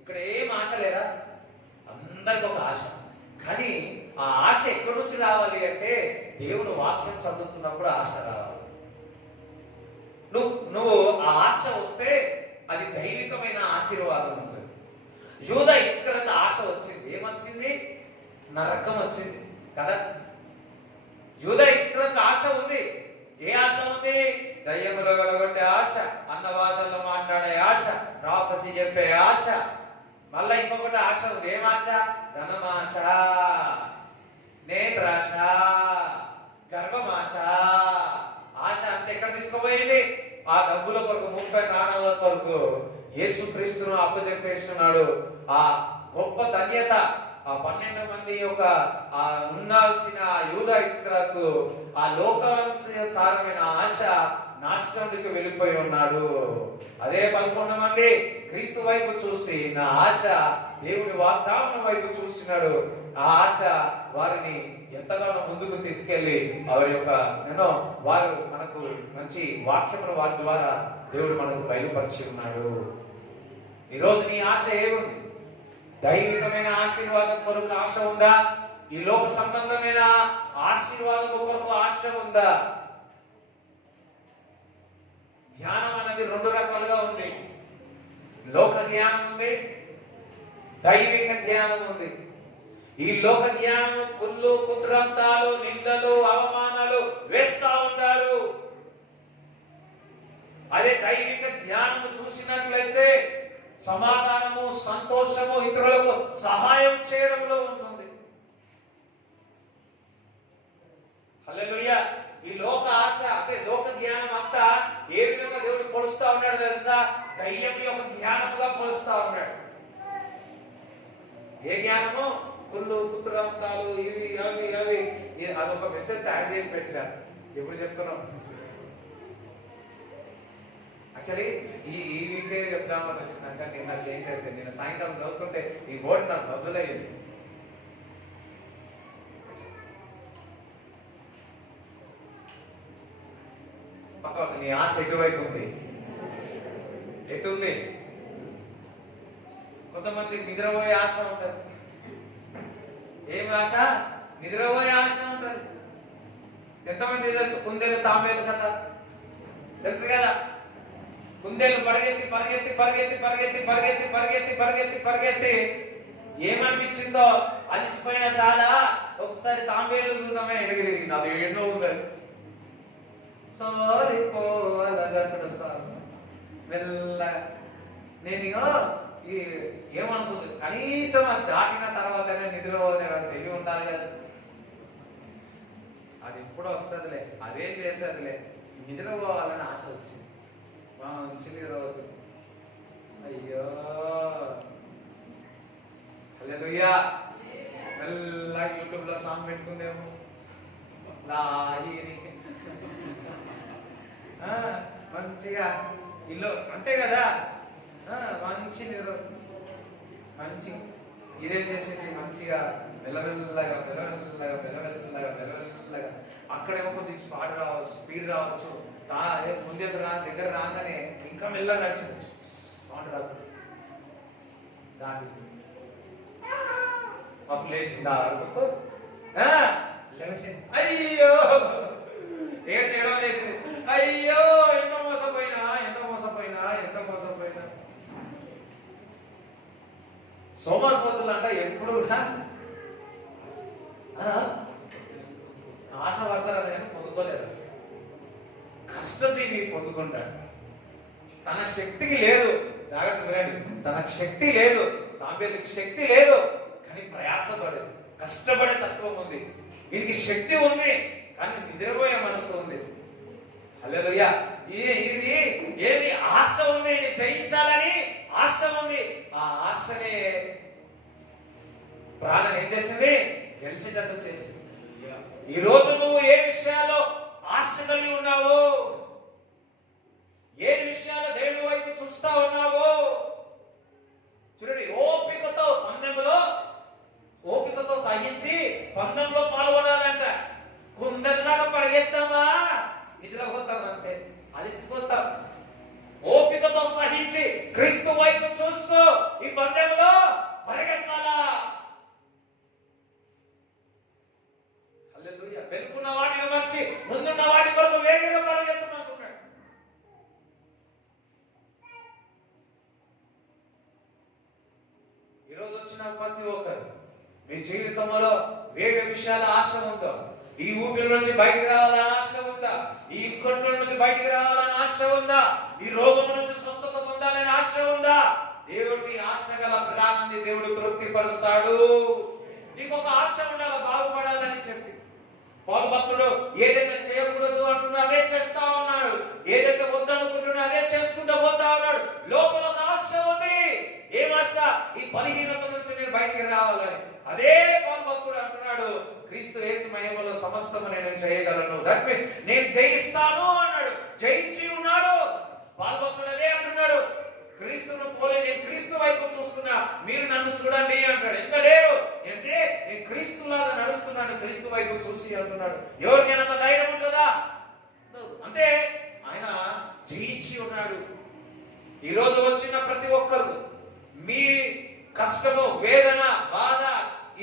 ఇక్కడ ఏం ఆశ లేదా? అందరికి ఒక ఆశ. కానీ ఆ ఆశ ఎక్కడి నుంచి రావాలి అంటే దేవుడు వాక్యం చదువుతున్నప్పుడు ఆశ రావాలి. నువ్వు ఆ ఆశ వస్తే అది దైవికమైన ఆశీర్వాదం ఉంటుంది. యూదా ఇస్కరియోతు ఆశ వచ్చింది. ఏమొచ్చింది? నరకం వచ్చింది కదా. యూదా ఇస్కరియోతు ఆశ ఉంది. ఏ ఆశ ఉంది? దయ్యములో వెలగొట్టే ఆశ, అన్న భాషల్లో మాట్లాడే ఆశ, ప్రాఫెసీ చెప్పే ఆశ. మళ్ళా ఇంకొకటి ఆశ ఉంది. ఏం ఆశ? ధనమాశ, నేత్రాశ, గర్భమాశ. ఆశ అంతే ఎక్కడ తీసుకుపోయింది? ఆ డబ్బుల కొరకు, 30 నాణాల కొరకు యేసుక్రీస్తును అప్పచెప్పేస్తున్నాడు. ఆ గొప్ప ధన్యత, ఆ 12 మంది యొక్క ఆ ఉండాల్సిన యూదా ఇస్కరియోతు ఆ లోకానుసారమైన ఆశ నాశనానికి వెళ్ళిపోయి ఉన్నాడు. అదే 11 మంది క్రీస్తు వైపు చూసి, నా ఆశ దేవుని వాగ్దానం వైపు చూస్తున్నాడు. ఆ ఆశ వారిని ఎంతగానో ముందుకు తీసుకెళ్లి వారు మనకు మంచి వాక్యమును వారి ద్వారా దేవుడు మనకు బయలుపరిచి ఉన్నాడు. ఈరోజు నీ ఆశ ఏముంది? దైవికమైన ఆశీర్వాదం కొరకు ఆశ ఉందా? ఈ లోక సంబంధమైన ఆశీర్వాదం కొరకు ఆశ ఉందా? జ్ఞానం అనేది 2 రకాలుగా ఉంది. లోక జ్ఞానం ఉంది, దైవిక జ్ఞానం ఉంది. ఈ లోక జ్ఞానం కుళ్ళు, కుత్రంతాలు, నిందలు, అవమానాలు వేస్తా ఉంటారు. అదే దైవిక జ్ఞానము చూసినట్లయితే సమాధానము, సంతోషము, ఇతరులకు సహాయం చేయడంలో ఉంటుంది. హల్లెలూయా. ఈ లోక ఆశ అంటే లోక జ్ఞానం అంతా ఏ విధంగా దేవుడు పొలుస్తా ఉన్నాడు తెలుసా? దయ్యం యొక్క జ్ఞానముగా పొలుస్తా ఉన్నాడు. ఏ జ్ఞానము? కుళ్ళు, కుత్రంతాలు, ఇవి అవి అవి. అదొక మెసేజ్ తయారు చేసి పెట్టినారు. ఎప్పుడు చెప్తున్నాం? యాక్చువల్లీ ఈ వీకే చెప్దామని వచ్చినాక నిన్న చేంజ్ అయిపోయింది. నిన్న సాయంకాలం చదువుతుంటే ఈ వర్డ్ నాకు బదులయ్యింది. పక్క నీ ఆశ ఎటువైపు ఉంది? ఎటుంది? కొంతమందికి నిద్రపోయే ఆశ ఉంటుంది. ఏమి ఆశ? నిద్రపోయే ఆశ ఉంటుంది. ఎంతమంది తెలుసు కుందేలు తాంబేలు కథ? తెలుసు కదా. కుందేలు పరిగెత్తి పరిగెత్తి పరిగెత్తి పరిగెత్తి పరిగెత్తి పరిగెత్తి పరిగెత్తి పరిగెత్తి ఏమనిపించిందో, అలిసిపోయినా చాలా, ఒకసారి తాంబేలు చూద్దామే ఎడిగిరిగింది. అది ఎన్నో ఉండదు. సోలిపోలగట్టు సార్ మెల్ల నేను ఈ ఏమనుకుంది, కనీసం అది దాటిన తర్వాతనే నిద్ర తెలివి ఉండాలి కదా. అది ఎప్పుడో వస్తుందిలే, అదేం చేస్తుందిలే, నిద్రపోవాలని ఆశ వచ్చింది. మంచి నిద్ర అవుతుంది. అయ్యో హల్లెలూయా. మెల్లగా యూట్యూబ్ లో సాంగ్ పెట్టుకుందేమో, లాహిరి మంచిగా ఇల్లు అంతే కదా. మంచి నిద్ర, మంచి ఇదేం చేసేది, మంచిగా మెల్లమెల్లగా మెల్లమెల్లగా మెల్లమెల్లగా మెల్లమెల్లగా అక్కడేమో కొద్దిగా స్పీడ్ రావచ్చు, ముందుకు దగ్గర రాగానే ఇంకా మెల్లగా నడిచిపోవచ్చు. సౌండ్ రాదు. దాని లేచిందా అడుగుతూ అయ్యో ఏడు చేయడం చేసింది. అయ్యో ఎంత మోసపోయినా, ఎంత మోసపోయినా, ఎంత మోసపోయినా. సోమరిపోతులు అంట ఎప్పుడు ఆశ పడతారని కానీ పొందుకోలేరు. కష్టజీవి పొందుకుంటాడు. తన శక్తికి లేదు, జాగ్రత్త వినండి, తనకు శక్తి లేదు, తాంబేలుకి శక్తి లేదు, కానీ ప్రయాసపడే కష్టపడే తత్వం ఉంది. వీనికి శక్తి ఉంది కానీ నిద్రపోయే మనసు ఉంది. హల్లెలూయా. ఇది ఏది ఆశ ఉంది, జయించాలని ఆశ ఉంది. ఆ ఆశనే ప్రాణం ఏం చేసింది? గెలిచేటట్టు చేసింది. ఈ రోజు నువ్వు ఏ విషయాల్లో ఆశ కలిగి ఉన్నావో, ఏ విషయాల్లో దేవుడి వైపు చూస్తా ఉన్నావో చూడండి. ఓపికతో పందెంలో, ఓపికతో సాగించి పందెంలో పాల్గొనాలంట. కుందెల్లాగా పరిగెత్తామా, నిద్రపోతాం అంతే, అలసిపోతాం. ఓపికతో సహించి క్రీస్తు వైపు చూస్తూ ఈ పందెంలో పరిగెత్తాలా. హల్లెలూయా. వెనుకున్న వాటిని మర్చి ముందున్న వాటి కొరకు వేగంగా పరిగెత్తమంటున్నాడు. ఈరోజు వచ్చిన ప్రతి ఒక్కరు మీ జీవితంలో వేరే విషయాల ఆశ ఉందో, ఈ ఊపిరి నుంచి బయటికి రావాలని ఆశ ఉందా, ఈ కొట్ల నుంచి బయటికి రావాలని ఆశ ఉందా, ఈ రోగం నుంచి స్వస్థత పొందాలని ఆశ ఉందా, దేవుడి ఆశ గల ప్రాణాన్ని దేవుడు తృప్తి పరుస్తాడు. నీకు ఒక ఆశ ఉండాలి, బాగుపడాలని చెప్పి. పౌలు భక్తుడు ఏదైతే చేయకూడదు అంటున్నా అదే చేస్తా ఉన్నాడు, ఏదైతే వద్దనుకుంటున్నా అదే చేసుకుంటూ పోతా ఉన్నాడు. లోపల ఒక ఆశ ఉంది. ఏం ఆశ? ఈ బలహీనత నుంచి నేను బయటికి రావాలని. అదే పౌలు భక్తుడు అంటున్నాడు, క్రీస్తు యేసు మహిమలో సమస్తము నేను చేయగలను, దట్ మీన్స్ నేను జయిస్తాను అన్నాడు. జయించి ఉన్నాడు. పౌలు భక్తుడు అదే అంటున్నాడు, క్రీస్తును పోలే, నేను క్రీస్తు వైపు చూస్తున్నా, మీరు నన్ను చూడండి అంటాడు. ఎంత లేరు అంటే నేను క్రీస్తులాగా నడుస్తున్నాను, క్రీస్తు వైపు చూసి అంటున్నాడు. ఎవరికైనా అంత ధైర్యం ఉంటుందా? అంటే ఆయన జయించి ఉన్నాడు. ఈ రోజు వచ్చిన ప్రతి ఒక్కరు మీ కష్టము, వేదన, బాధ,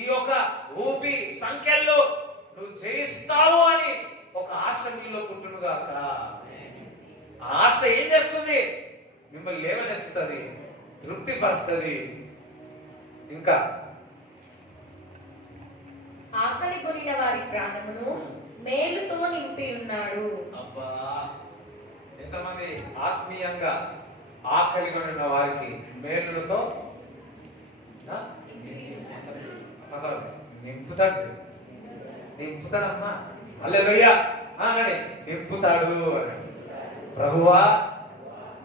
ఈ యొక్క ఊపి సంఖ్యల్లో నువ్వు జయిస్తావు అని ఒక ఆశ మీలో పుట్టునుగాక. ఆ ఆశ ఏం చేస్తుంది? మిమ్మల్ని లేవనెత్తుతుంది, తృప్తి పరుస్తుంది. ఇంకా ఆకలి కొనిన వారి ప్రాణమును మేలుతో నింపి ఉన్నాడు. అబ్బా, ఎంతమంది ఆత్మీయంగా ఆకలి కొనిన వారికి మేలులతో నింపుతాడు. నింపుతాడమ్మా. హల్లెలూయా అనండి. నింపుతాడు అనండి. ప్రభువా,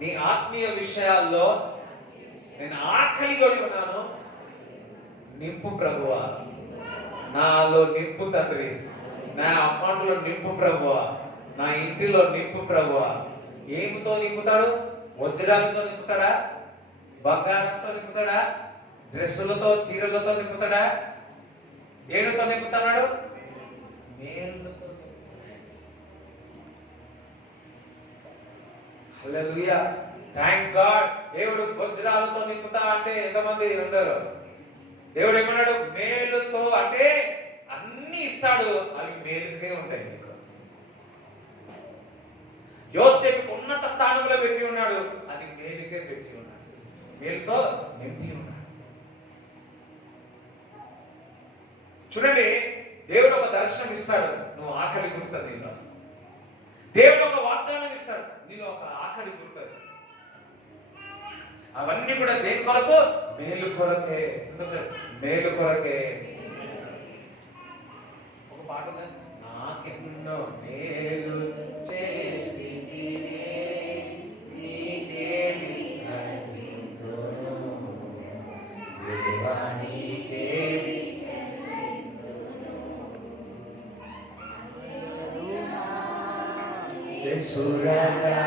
నీ ఆత్మీయ విషయాల్లో నేను ఆకలి కొని ఉన్నాను, నింపు ప్రభువా. నాలో నింపు తండ్రి, నా అకౌంట్లో నింపు ప్రభువా, నా ఇంటిలో నింపు ప్రభువా. ఏమితో నింపుతాడు? వజ్రాలతో నింపుతాడా? బంగారంతో నింపుతాడా? డ్రెస్సులతో, చీరలతో నింపుతాడా? దేనితో నింపుతున్నాడు? మేలుతో. హల్లెలూయా. Thank God. దేవుడు వజ్రాలతో నింపుతా అంటే ఎంతమంది ఉండరు? దేవుడు ఏమన్నాడు? మేలుతో అంటే అన్ని ఇస్తాడు, అవి మేలుకే ఉంటాయి మీకు. యోసేపుకు ఉన్నత స్థానంలో పెట్టి ఉన్నాడు, అది మేలుకే పెట్టి ఉన్నాడు, మేలుతో నింపి ఉన్నాడు. చూడండి, దేవుడు ఒక దర్శనం ఇస్తాడు, నువ్వు ఆకలి గుర్తుంది నీలో. దేవుడు ఒక వాగ్దానం ఇస్తాడు, నీలో ఒక ఆకలి గుర్తుంది. అవన్నీ కూడా దేని కొరకు? మేలు కొరకే. మేలు కొరకే. ఒక పాట ఉంది, నాకెన్నో మేలు చేసి నీకేమి అందింతును, దేవా నీకేమి యేసురాజా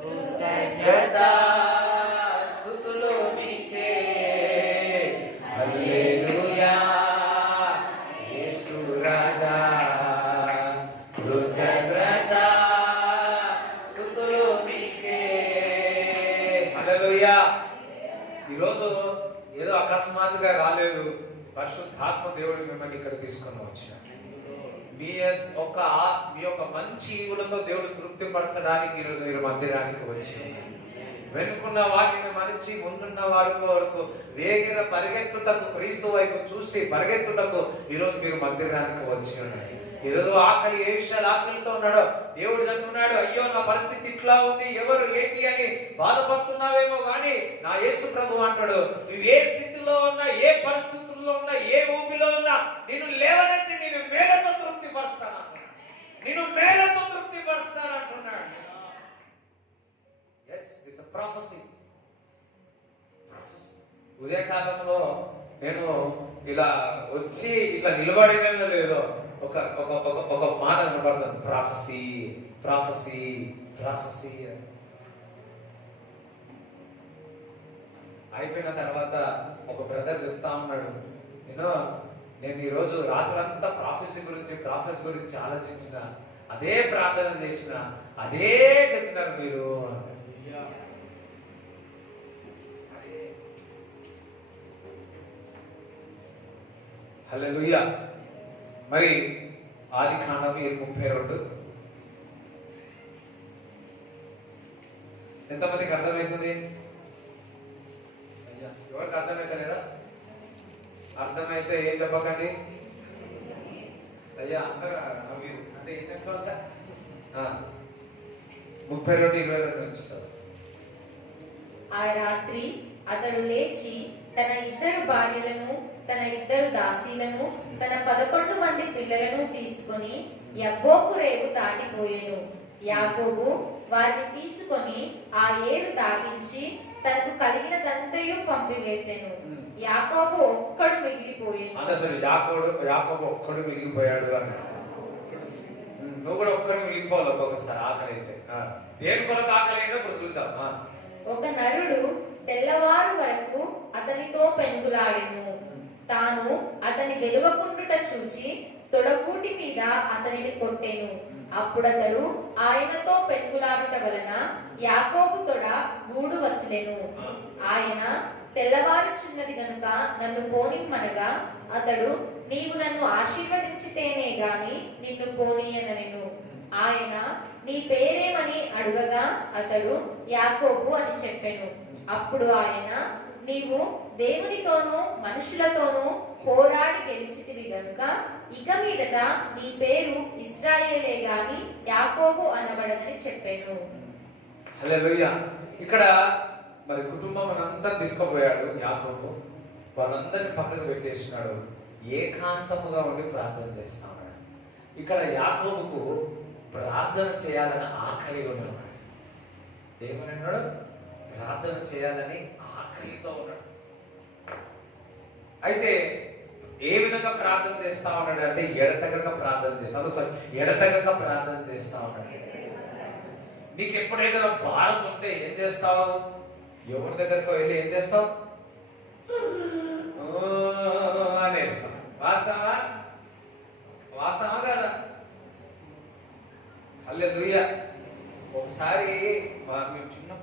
కృతజ్ఞత స్తుతులు నీకే, హల్లెలూయా. యేసురాజా కృతజ్ఞత స్తుతులు నీకే, హల్లెలూయా. ఈరోజు ఏదో అకస్మాత్తుగా రాలేదు, పరిశుద్ధాత్మ దేవుడు మిమ్మల్ని ఇక్కడ తీసుకొని వచ్చిన మీ యొక్క మంచి ఈవులతో దేవుడు తృప్తి పరచడానికి ఈరోజు మీరు మందిరానికి వచ్చి వెనుకున్న వాటిని మరిచి ముందున్న వారి వరకు వేగిర పరిగెత్తుటకు, క్రీస్తు వైపు చూసి పరిగెత్తుటకు ఈరోజు మీరు మందిరానికి వచ్చి ఉన్నారు. ఈరోజు ఆకలి, ఏ విషయాలు ఆకలితో ఉన్నాడో దేవుడు అంటున్నాడు, అయ్యో నా పరిస్థితి ఇట్లా ఉంది, ఎవరు ఏంటి అని బాధపడుతున్నావేమో కానీ నా యేసు ప్రభు అంటాడు, నువ్వు ఏ స్థితిలో ఉన్నా, ఏ పరిస్థితుల్లో ఉన్నా, ఏ ఊపిలో ఉన్నా, నేను లేవనెత్తి నేను మేలతో తృప్తి పరుస్తాను అంటున్నాడు. నేను మేలతో తృప్తి పరుస్తాను అంటున్నాడు. It's a prophecy. ఉదయకాలంలో నేను ఇలా వచ్చి ఇట్లా నిలబడిన లేదో ఒక ఒక ఒక ఒక మాట కనబడుతుంది, ప్రాఫెసీ ప్రాఫెసీ ప్రాఫెసీ. అయిపోయిన తర్వాత ఒక బ్రదర్ చెప్తా ఉన్నాడు, నేను ఈరోజు రాత్రంతా ప్రాఫెసీ గురించి ఆలోచించిన, అదే ప్రార్థన చేసిన, అదే చెప్పినారు మీరు. హల్లెలూయా. మరి ఆదికాండం 32 ఎంతమందికి అర్థమవుతుంది? అయ్యా, ఎవరికి అర్థమవుతలేదా? అర్థమైతే ఏం చెప్పకండి అయ్యా, అందరూ అంటే ఏం చెప్పాలి? 32:22 వచ్చేసారు. ఆ రాత్రి అతడు లేచి తన 2 భార్యలను, తన 2 దాసీలను, తన 11 మంది పిల్లలను తీసుకొని యబ్బోకు రేవు దాటిపోయెను. యాకోబు వారిని తీసుకొని ఆ ఏరు దాటించి తనకు కలిగినదంతయు పంపివేసెను. యాకోబు ఒక్కడు మిగిలిపోయాడు. అసలు యాకోబు ఒక్కడు మిగిలిపోయాడు అని నువ్వు కూడా ఒక్కడు మిగిలిపోవాలి ఒక్కొక్కసారి. ఆకలి అయితే దేని కొరకు ఆకలి అయితే ఇప్పుడు చూద్దాం. ఒక నరుడు తెల్లవారు వరకు అతనితో పెనుగులాడెను. తాను అతని గెలవకుండుట చూచి తొడగూటి మీద అతనిని కొట్టెను. అప్పుడతడు ఆయనతో పెనుగులాడుట వలన యాకోబు తొడ గూడు వసిలెను. ఆయన తెల్లవారుచున్నది గనుక నన్ను పోనిమ్మనగా అతడు, నీవు నన్ను ఆశీర్వదించితేనే గాని నిన్ను పోనీయనెను. ఆయన, నీ పేరేమని అడుగగా అతడు యాకోబు అని చెప్పెను. అప్పుడు ఆయన, నీవు దేవునితోనూ మనుషులతోనూ పోరాడి గెలిచితివి గనుక ఇక మీదట నీ పేరు ఇశ్రాయేలే గాని యాకోబు అనబడదని చెప్పెను. హల్లెలూయా. ఇక్కడ మరి కుటుంబం అంతా తీసుకుపోయాడు యాకోబు, వాళ్ళందరినీ పక్కకు పెట్టేసినాడు, ఏకాంతముగా ఉండి ప్రార్థన చేస్తా ఉన్నాడు. ఇక్కడ యాకోబుకు ప్రార్థన చేయాలని ఆకలి ఉన్నాడు. ఏమని అన్నాడు? ప్రార్థన చేయాలని ఆకలితో ఉన్నాడు. అయితే ఏ విధంగా ప్రార్థన చేస్తా ఉన్నాడు అంటే ఎడతెగక ప్రార్థన చేస్తాడు. ఎడతెగక ప్రార్థన చేస్తా ఉన్నాడు. నీకు ఎప్పుడైనా భారం ఉంటే ఏం చేస్తావు? ఎవరి దగ్గరకు వెళ్ళి ఏం చేస్తావు? అనేస్తాం. వాస్తవా కదా? హల్లెలూయా. ఒకసారి మేము చిన్నప్పుడు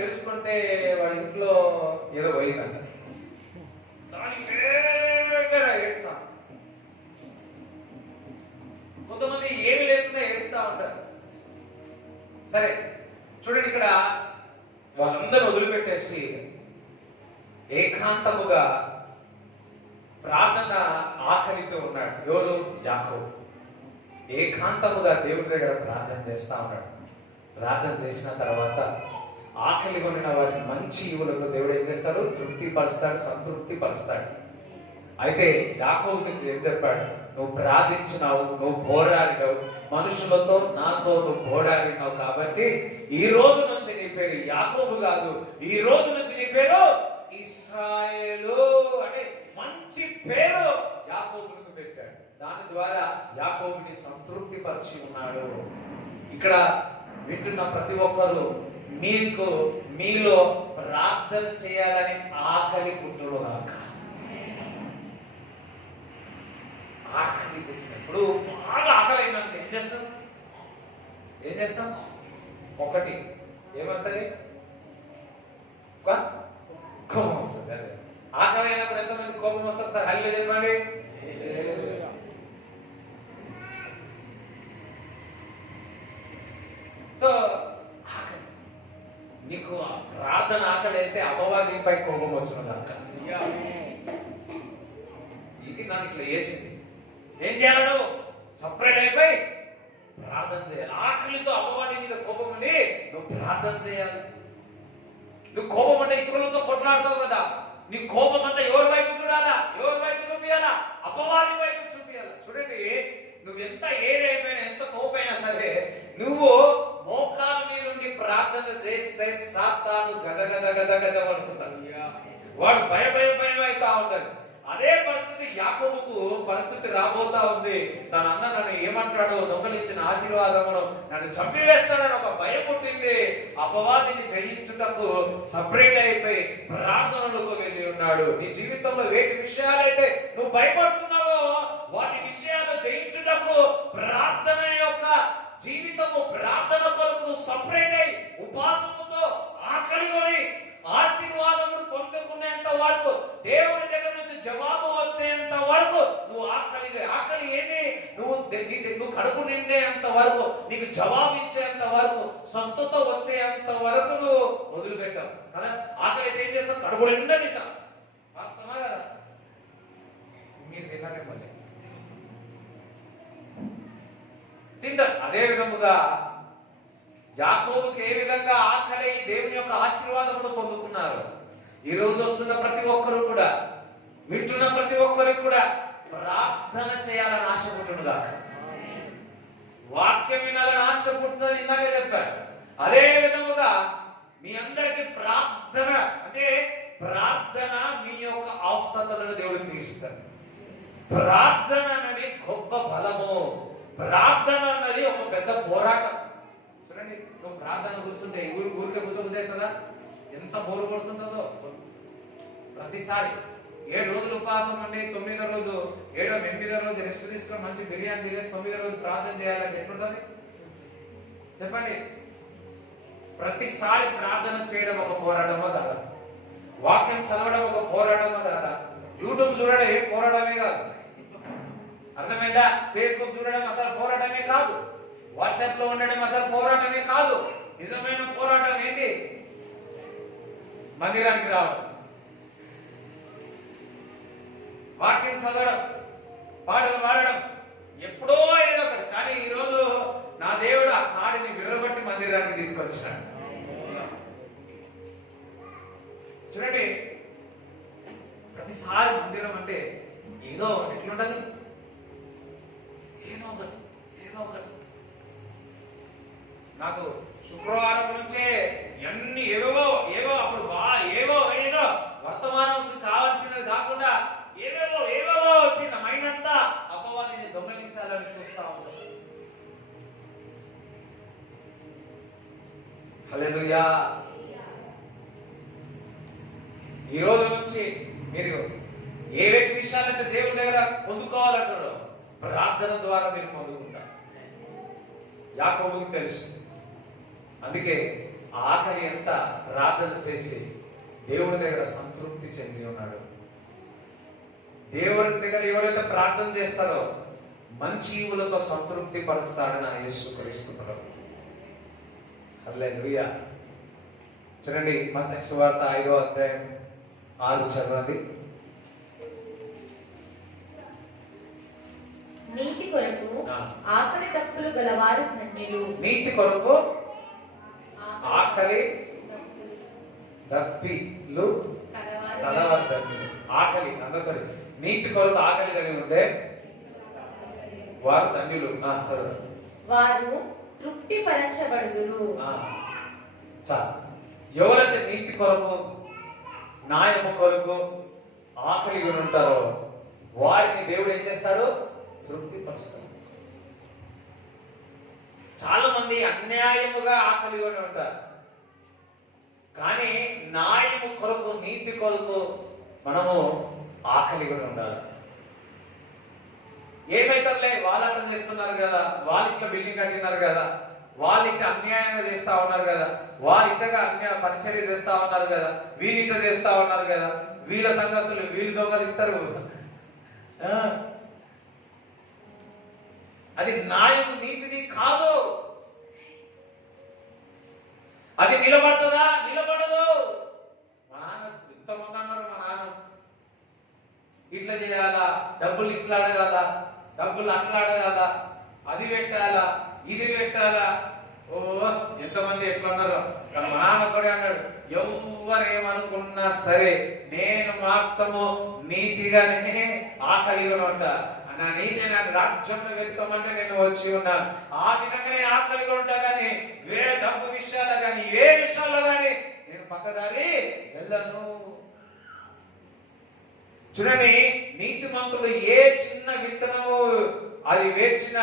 తెలుసుకుంటే వాడి ఇంట్లో ఏదో పోయిందంట. దాని వేగంగా ఏడుస్తా. కొంతమంది ఏమి లేకుండా ఏడుస్తా ఉంటారు. సరే చూడండి, ఇక్కడ వాళ్ళందరూ వదిలిపెట్టేసి ఏకాంతముగా ప్రార్థన ఆకలితో ఉన్నాడు. ఎవరు? యాకోబు. ఏకాంతముగా దేవుడి దగ్గర ప్రార్థన చేస్తా ఉన్నాడు. ప్రార్థన చేసిన తర్వాత ఆకలి కొనిన వారిని మంచి ఈవులతో దేవుడు ఏం చేస్తాడు? తృప్తి పరుస్తాడు, సంతృప్తి పరుస్తాడు. అయితే యాకోబుకి ఏం చెప్పాడు? నువ్వు ప్రార్థించినావు, నువ్వు పోరాడినావు, మనుషులతో నాతో నువ్వు పోరాడినావు, కాబట్టి ఈ రోజు నుంచి నీ పేరు యాకోబు కాదు, ఈ రోజు నుంచి నీ పేరు ఇశ్రాయేలు అనే మంచి పేరు యాకోబునికి పెట్టాడు. దాని ద్వారా యాకోబుని సంతృప్తి పరిచి ఉన్నాడు. ఇక్కడ వింటున్న ప్రతి ఒక్కరు మీలో ప్రార్థన చేయాలని ఆకలి పుట్టుగాక. ఆకలి పుట్టినప్పుడు బాగా ఆకలి అయినాక ఏం చేస్తాం? ఒకటి ఏమంటది? కోపం వస్తుంది. అదే ఆకలి అయినప్పుడు ఎంతమంది కోపం వస్తుంది? సార్ హల్లు చెప్పండి. సో ఆకలి, నీకు ప్రార్థన ఆకలి అయితే అపవాదిపై కోపం వచ్చినదాక. ఇది నన్ను ఇట్లా వేసింది. ఏం చేయాలను? సపరేట్ అయిపోయి ప్రార్థన చేయాలి. ఆకలితో అపవాది మీద కోపం ఉండి నువ్వు ప్రార్థన చేయాలి. నువ్వు కోపం అంటే ఇతరులతో కొట్లాడతావు కదా, నీ కోపం అంతా ఎవరి వైపు చూడాలా? ఎవరి వైపు చూపించాలా? అపవాది వైపు చూపించాలా. చూడండి, నువ్వు ఎంత ఏడైపోయినా, ఎంత కోపమైనా సరే, నువ్వు మోకాల మీద ఉండి ప్రార్థన చేస్తే సాతాను గజ గజ గజ గజ అనుకుంటాడు. వాడు భయం అవుతా ఉంటాడు. అదే పరిస్థితి యాకోబుకు పరిస్థితి రాబోతా ఉంది. తన అన్న నన్ను ఏమంటాడో, దొంగలించిన ఆశీర్వాదమును నన్ను చంపివేస్తాడని ఒక భయం పుట్టింది. అపవాదిని జయించుటకు సపరేట్ అయిపోయి ప్రార్థనలకు వెళ్ళి ఉన్నాడు. నీ జీవితంలో వేటి విషయాలైతే నువ్వు భయపడుతున్నావో వాటి విషయాలు జయించుటకు ప్రార్థన యొక్క జీవితము, ప్రార్థన కొరకు నువ్వు సపరేట్ అయి ఉపవాసముతో ఆకలిగొని ఆశీర్వాదములు పొందుకునేంత వరకు, దేవుని దగ్గర నుంచి జవాబు వచ్చేంత వరకు నువ్వు ఆకలి ఏంటి? నువ్వు కడుపు నిండేంత వరకు, నీకు జవాబు ఇచ్చేంత వరకు, స్వస్థత వచ్చేంత వరకు నువ్వు వదిలిపెట్టావు కదా. ఆకలి అయితే ఏం చేస్తావు? కడుపు నిండా తింటావు. వాస్తవా కదా? మీరు తిన్నారే మళ్ళీ తింటారు. అదే విధముగా యాకోబుకి ఏ విధంగా ఆకలి దేవుని యొక్క ఆశీర్వాదమును పొందుకున్నారు, ఈ రోజు వస్తున్న ప్రతి ఒక్కరు కూడా, వింటున్న ప్రతి ఒక్కరికి కూడా ప్రార్థన చేయాలని ఆశ పుట్టునుగాక. వాక్యం వినాలని ఆశ పుట్టుతుంది, ఇందాకే చెప్పారు. అదే విధముగా మీ అందరికి ప్రార్థన అంటే, ప్రార్థన మీ యొక్క అవసరతలను దేవుడు తీరుస్తాడు. ప్రార్థన అనేది గొప్ప బలము. ప్రార్థన అన్నది ఒక పెద్ద పోరాటం. చూడండి, నువ్వు ప్రార్థన కూర్చుంటే ఊరికే కూర్చోబుద్ది అవుతుందా? ఎంత బోరు కొడుతుంటుందో. ప్రతిసారి 7 రోజులు ఉపవాసం అండి, 9వ రోజు 8వ రోజు రెస్ట్ తీసుకొని మంచి బిర్యానీ తినేసి 9వ రోజు ప్రార్థన చేయాలంటే ఎట్లుంటుంది చెప్పండి? ప్రతిసారి ప్రార్థన చేయడం ఒక పోరాటమో కాదా? వాక్యం చదవడం ఒక పోరాటమో కాదా? యూట్యూబ్ చూడడం ఏ పోరాటమే కాదు. అర్థమైందా? ఫేస్బుక్ చూడడం అసలు పోరాటమే కాదు. వాట్సాప్ లో ఉండడం అసలు పోరాటమే కాదు. నిజమైన పోరాటం ఏంటి? మందిరానికి రావడం, వాక్యం చదవడం, పాటలు పాడడం, ఎప్పుడో ఏదో ఒకటి. కానీ ఈరోజు నా దేవుడు ఆ కాడిని విర్రగొట్టి మందిరానికి తీసుకొచ్చాడు. చూడండి, ప్రతిసారి మందిరం అంటే ఏదో ఎట్లుంటది? ఏదో ఒకటి. నాకు శుక్రవారం నుంచే అన్ని ఏవో అప్పుడు ఏదో వర్తమానంకి కావాల్సినది కాకుండా ఏవేవో వచ్చిన మైండ్ అంతా అపవాదిని దొంగలించాలని చూస్తా ఉంటాం. హల్లెలూయా. ఈ రోజు నుంచి మీరు ఏ విషయాలైతే దేవుని దగ్గర పొందుకోవాలంటారో ప్రార్థన ద్వారా మీరు పొందుకుంటారు. యాకోబుకి తెలుసు. అందుకే ఆకలి ఎంత ప్రార్థన చేసి దేవుడి దగ్గర సంతృప్తి చెంది ఉన్నాడు. దేవుడి దగ్గర ఎవరైతే ప్రార్థన చేస్తారో మంచి ఈవులతో సంతృప్తి పరుస్తాడు నా యేసుక్రీస్తు ప్రభు. హల్లెలూయా. చూడండి మత్తయి సువార్త 5వ అధ్యాయం 6 చదవండి. నీతి కొరకు ఆకలి దప్పులు గలవారు ధన్యులు. నీతి కొరకు ఆకలి దప్పిలు కలవారు ధన్యులు. ఆకలి అందసరి నీతి కొరకు ఆకలి కలిగి ఉంటే వారు ధన్యులు. చదవండి. వారు తృప్తి పరచబడుదురు. ఎవరైతే నీతి కొరకు న్యాయము కొరకు ఆకలి ఉంటారో వారిని దేవుడు ఏం చేస్తాడు? తృప్తి పరుస్తాడు. చాలా మంది అన్యాయముగా ఆకలి ఉంటారు, కానీ న్యాయము కొరకు నీతి కొరకు మనము ఆకలి ఉండాలి. ఏమైతుందిలే, వాళ్ళు అట్లా చేస్తున్నారు కదా, వాళ్ళ ఇంట్లో బిల్డింగ్ కట్టినారు కదా, వాళ్ళ ఇంట అన్యాయంగా చేస్తా ఉన్నారు కదా, వాళ్ళ ఇంటగా పరిచర్య చేస్తా ఉన్నారు కదా, వీళ్ళ ఇంట చేస్తా ఉన్నారు కదా, వీళ్ళ సంఘస్థులు వీళ్ళు దొంగలిస్తారు. అది న్యాయం నీతిది కాదు. అది నిలబడుతుందా? నిలబడదు. మా నాన్న ఎంతమంది అన్నారు, మా నాన్న ఇట్లా చేయాలా, డబ్బులు ఇట్లా అడగాల, డబ్బులు అట్లా అడగాల, అది పెట్టాలా, ఇది పెట్టాలా. ఓ ఎంతమంది ఎట్లా ఉన్నారు. కానీ మా నాన్న కూడా అన్నాడు, ఎవరేమనుకున్నా సరే నేను మాత్రము నీతిగానే ఆకలిగా ఉంటా. నా నీతి నన్ను రాజ్యంలో వెతుకోమంటే నేను వచ్చి ఉన్నాను. ఆ విధంగా నేను ఆకలిగా ఉంటా, కానీ డబ్బు విషయాలు కానీ ఏ విషయాల్లో కానీ నేను పక్కదారి వెళ్ళను. చూడండి, నీతిమంతుడు ఏ చిన్న విత్తనము అది వేసిన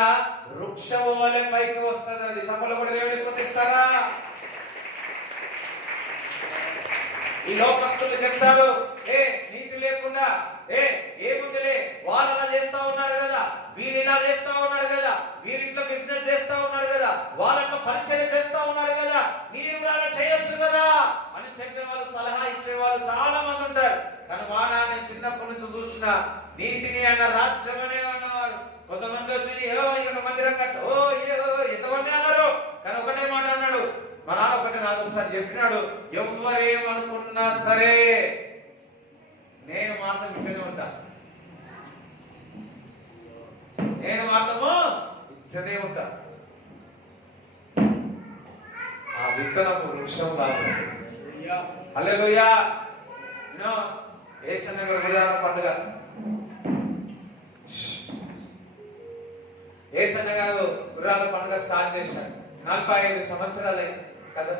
వృక్షము వలె పైకి వస్తుంది. అది చప్పలు కూడా దేవుని స్తుతిస్తారా? ఈ లోకస్తులు చెప్తారు, నీతి లేకుండా ఏముందిలే, వాళ్ళు అలా చేస్తా ఉన్నారు కదా, వీళ్ళు ఇలా చేస్తా ఉన్నారు కదా, వీళ్ళు ఇట్లా బిజినెస్ చేస్తా ఉన్నారు కదా, వాళ్ళట్లో పరిచయం చేస్తా ఉన్నారు కదా, మీరు కూడా అలా చేయొచ్చు కదా అని చెప్పేవాళ్ళు, సలహా ఇచ్చేవాళ్ళు చాలా మంది ఉంటారు. కానీ మా నాన్న చిన్నప్పటి నుంచి చూసిన నీతిని ఆయన రాజ్యం అనే అన్నవారు. కొంతమంది వచ్చి ఇక్కడ మందిరం కట్టు, ఎంతమంది అన్నారు, కానీ ఒకటే మాట అన్నాడు మా నాన్న. ఒకటే నాది ఒకసారి చెప్పినాడు, ఎవరేమనుకున్నా సరే నేను మాత్రం ఇక్కడే ఉంటా, నేను మాత్రము ఇక్కడే ఉంటా. ఆ విత్తనము వృక్షం లాగా. హల్లెలూయా. యేసన్న గురువార పండుగ, యేసన్న గారు గురువార పండుగ స్టార్ట్ చేశారు. 45 సంవత్సరాలే కదా,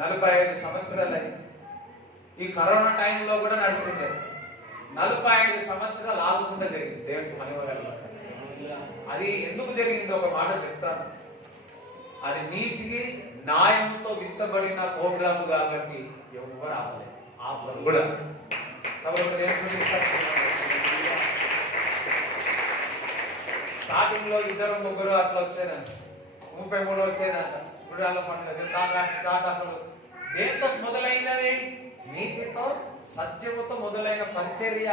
45 సంవత్సరాలే. ఈ కరోనా టైంలో కూడా నడిచింది. 45 సంవత్సరాలు ఆగకుండా జరిగింది. దేవునికి మహిమ కలుగును. అది ఎందుకు జరిగిందో ఒక మాట చెప్తాను. అది నీతికి న్యాయంతో విత్తబడిన ప్రోగ్రాము కాబట్టి ఎవరు ఆపలేదు. ఆపరు కూడా. కాబట్టి స్టార్టింగ్ లో 2-3 అట్లా వచ్చేదంట, 33 వచ్చేదంట. ఇప్పుడు అలా పండుగ తాటాకులు దేంతో మొదలైనది? నీతితో సత్యముతో మొదలైన పరిచర్య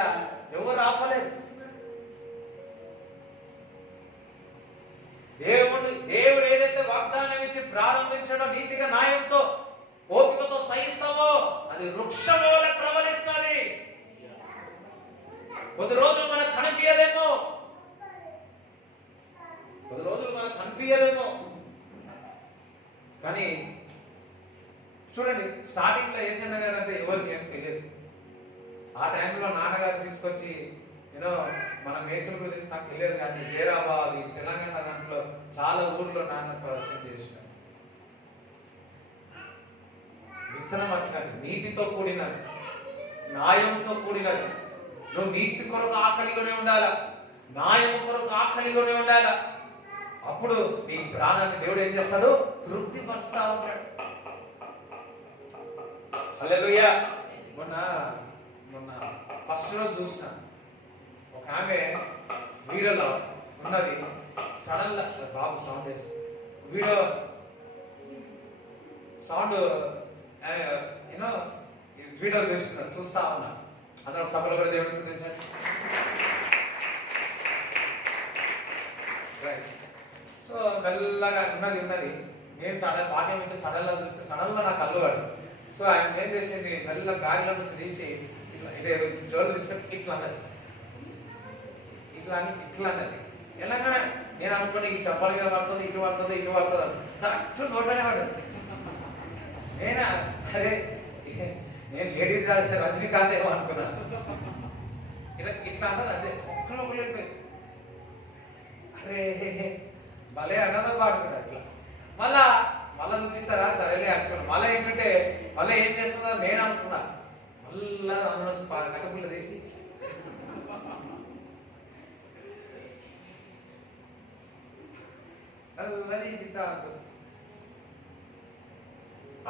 ఎవరు ఆపలేదు. దేవుడు ఏదైతే వాగ్దానం ఇచ్చి ప్రారంభించడో నీతిగా న్యాయంతో ఓపికతో సహిస్తామో అది వృక్షము వలె ప్రబలిస్తుంది. కొద్ది రోజులు మనకు కనిపించదేమో, కానీ చూడండి, స్టార్టింగ్ లో యేసన్న గారు అంటే ఎవరికి ఏం తెలియదు. ఆ టైంలో నాన్నగారు తీసుకొచ్చి మన మేడ్చల్ గురించి నాకు తెలియదు, కానీ హైదరాబాద్ తెలంగాణ దాంట్లో చాలా ఊర్లో నాన్న పరిచయం చేసిన విత్తనం అట్లాంటి నీతితో కూడినది, న్యాయంతో కూడినది. నువ్వు నీతి కొరకు ఆకలిగానే ఉండాలా, న్యాయము కొరకు ఆకలిగానే ఉండాలా. అప్పుడు నీ ప్రాణాన్ని దేవుడు ఏం చేస్తాడు? తృప్తి పరుస్తా ఉంటాడు. హల్లెలూయా. మొన్న ఫస్ట్ రోజు చూసిన ఒక ఆమె వీడియోలో ఉన్నది. సడన్ గా బాబు సౌండ్ వేసి వీడియో సౌండ్ యూనో వీడియో చూస్తా ఉన్నా. అందరూ సభలో కూడా దేవుడు స్తుతించండి. రైట్. సో మెల్లగా ఉన్నది నేను సడన్ వాక్యం వింటే సడన్గా చూస్తే సడన్గా నాకు అల్లువాడు. సో ఆయన ఏం చేసింది, మెల్ల బ్యాగ్లో నుంచి తీసి ఇట్లా జోలు తీసుకొని ఇట్లా అన్నది, ఇట్లా అన్నది. ఎలాగా నేను అనుకుని ఈ చెప్పాలి కదా పడుతుంది, ఇటు పడుతుంది కరెక్ట్ నోటనే వాడు. నేనా అరే నేను లేడీ రజనీకాంత్ ఏమో అనుకున్నా. ఇట్లా అన్నది అంతే, ఒక్కలో వెళ్ళిపోయింది. అరే భలే అన్నదో పాడుకుంటా. అట్లా మళ్ళా చూపిస్తారా, సరేలే అనుకున్నా. మళ్ళీ ఏంటంటే మళ్ళీ ఏం చేస్తుందో నేను అనుకున్నా. మళ్ళా అందులో కట్టపుల్ల తీసి అది తింటా ఉంటుంది.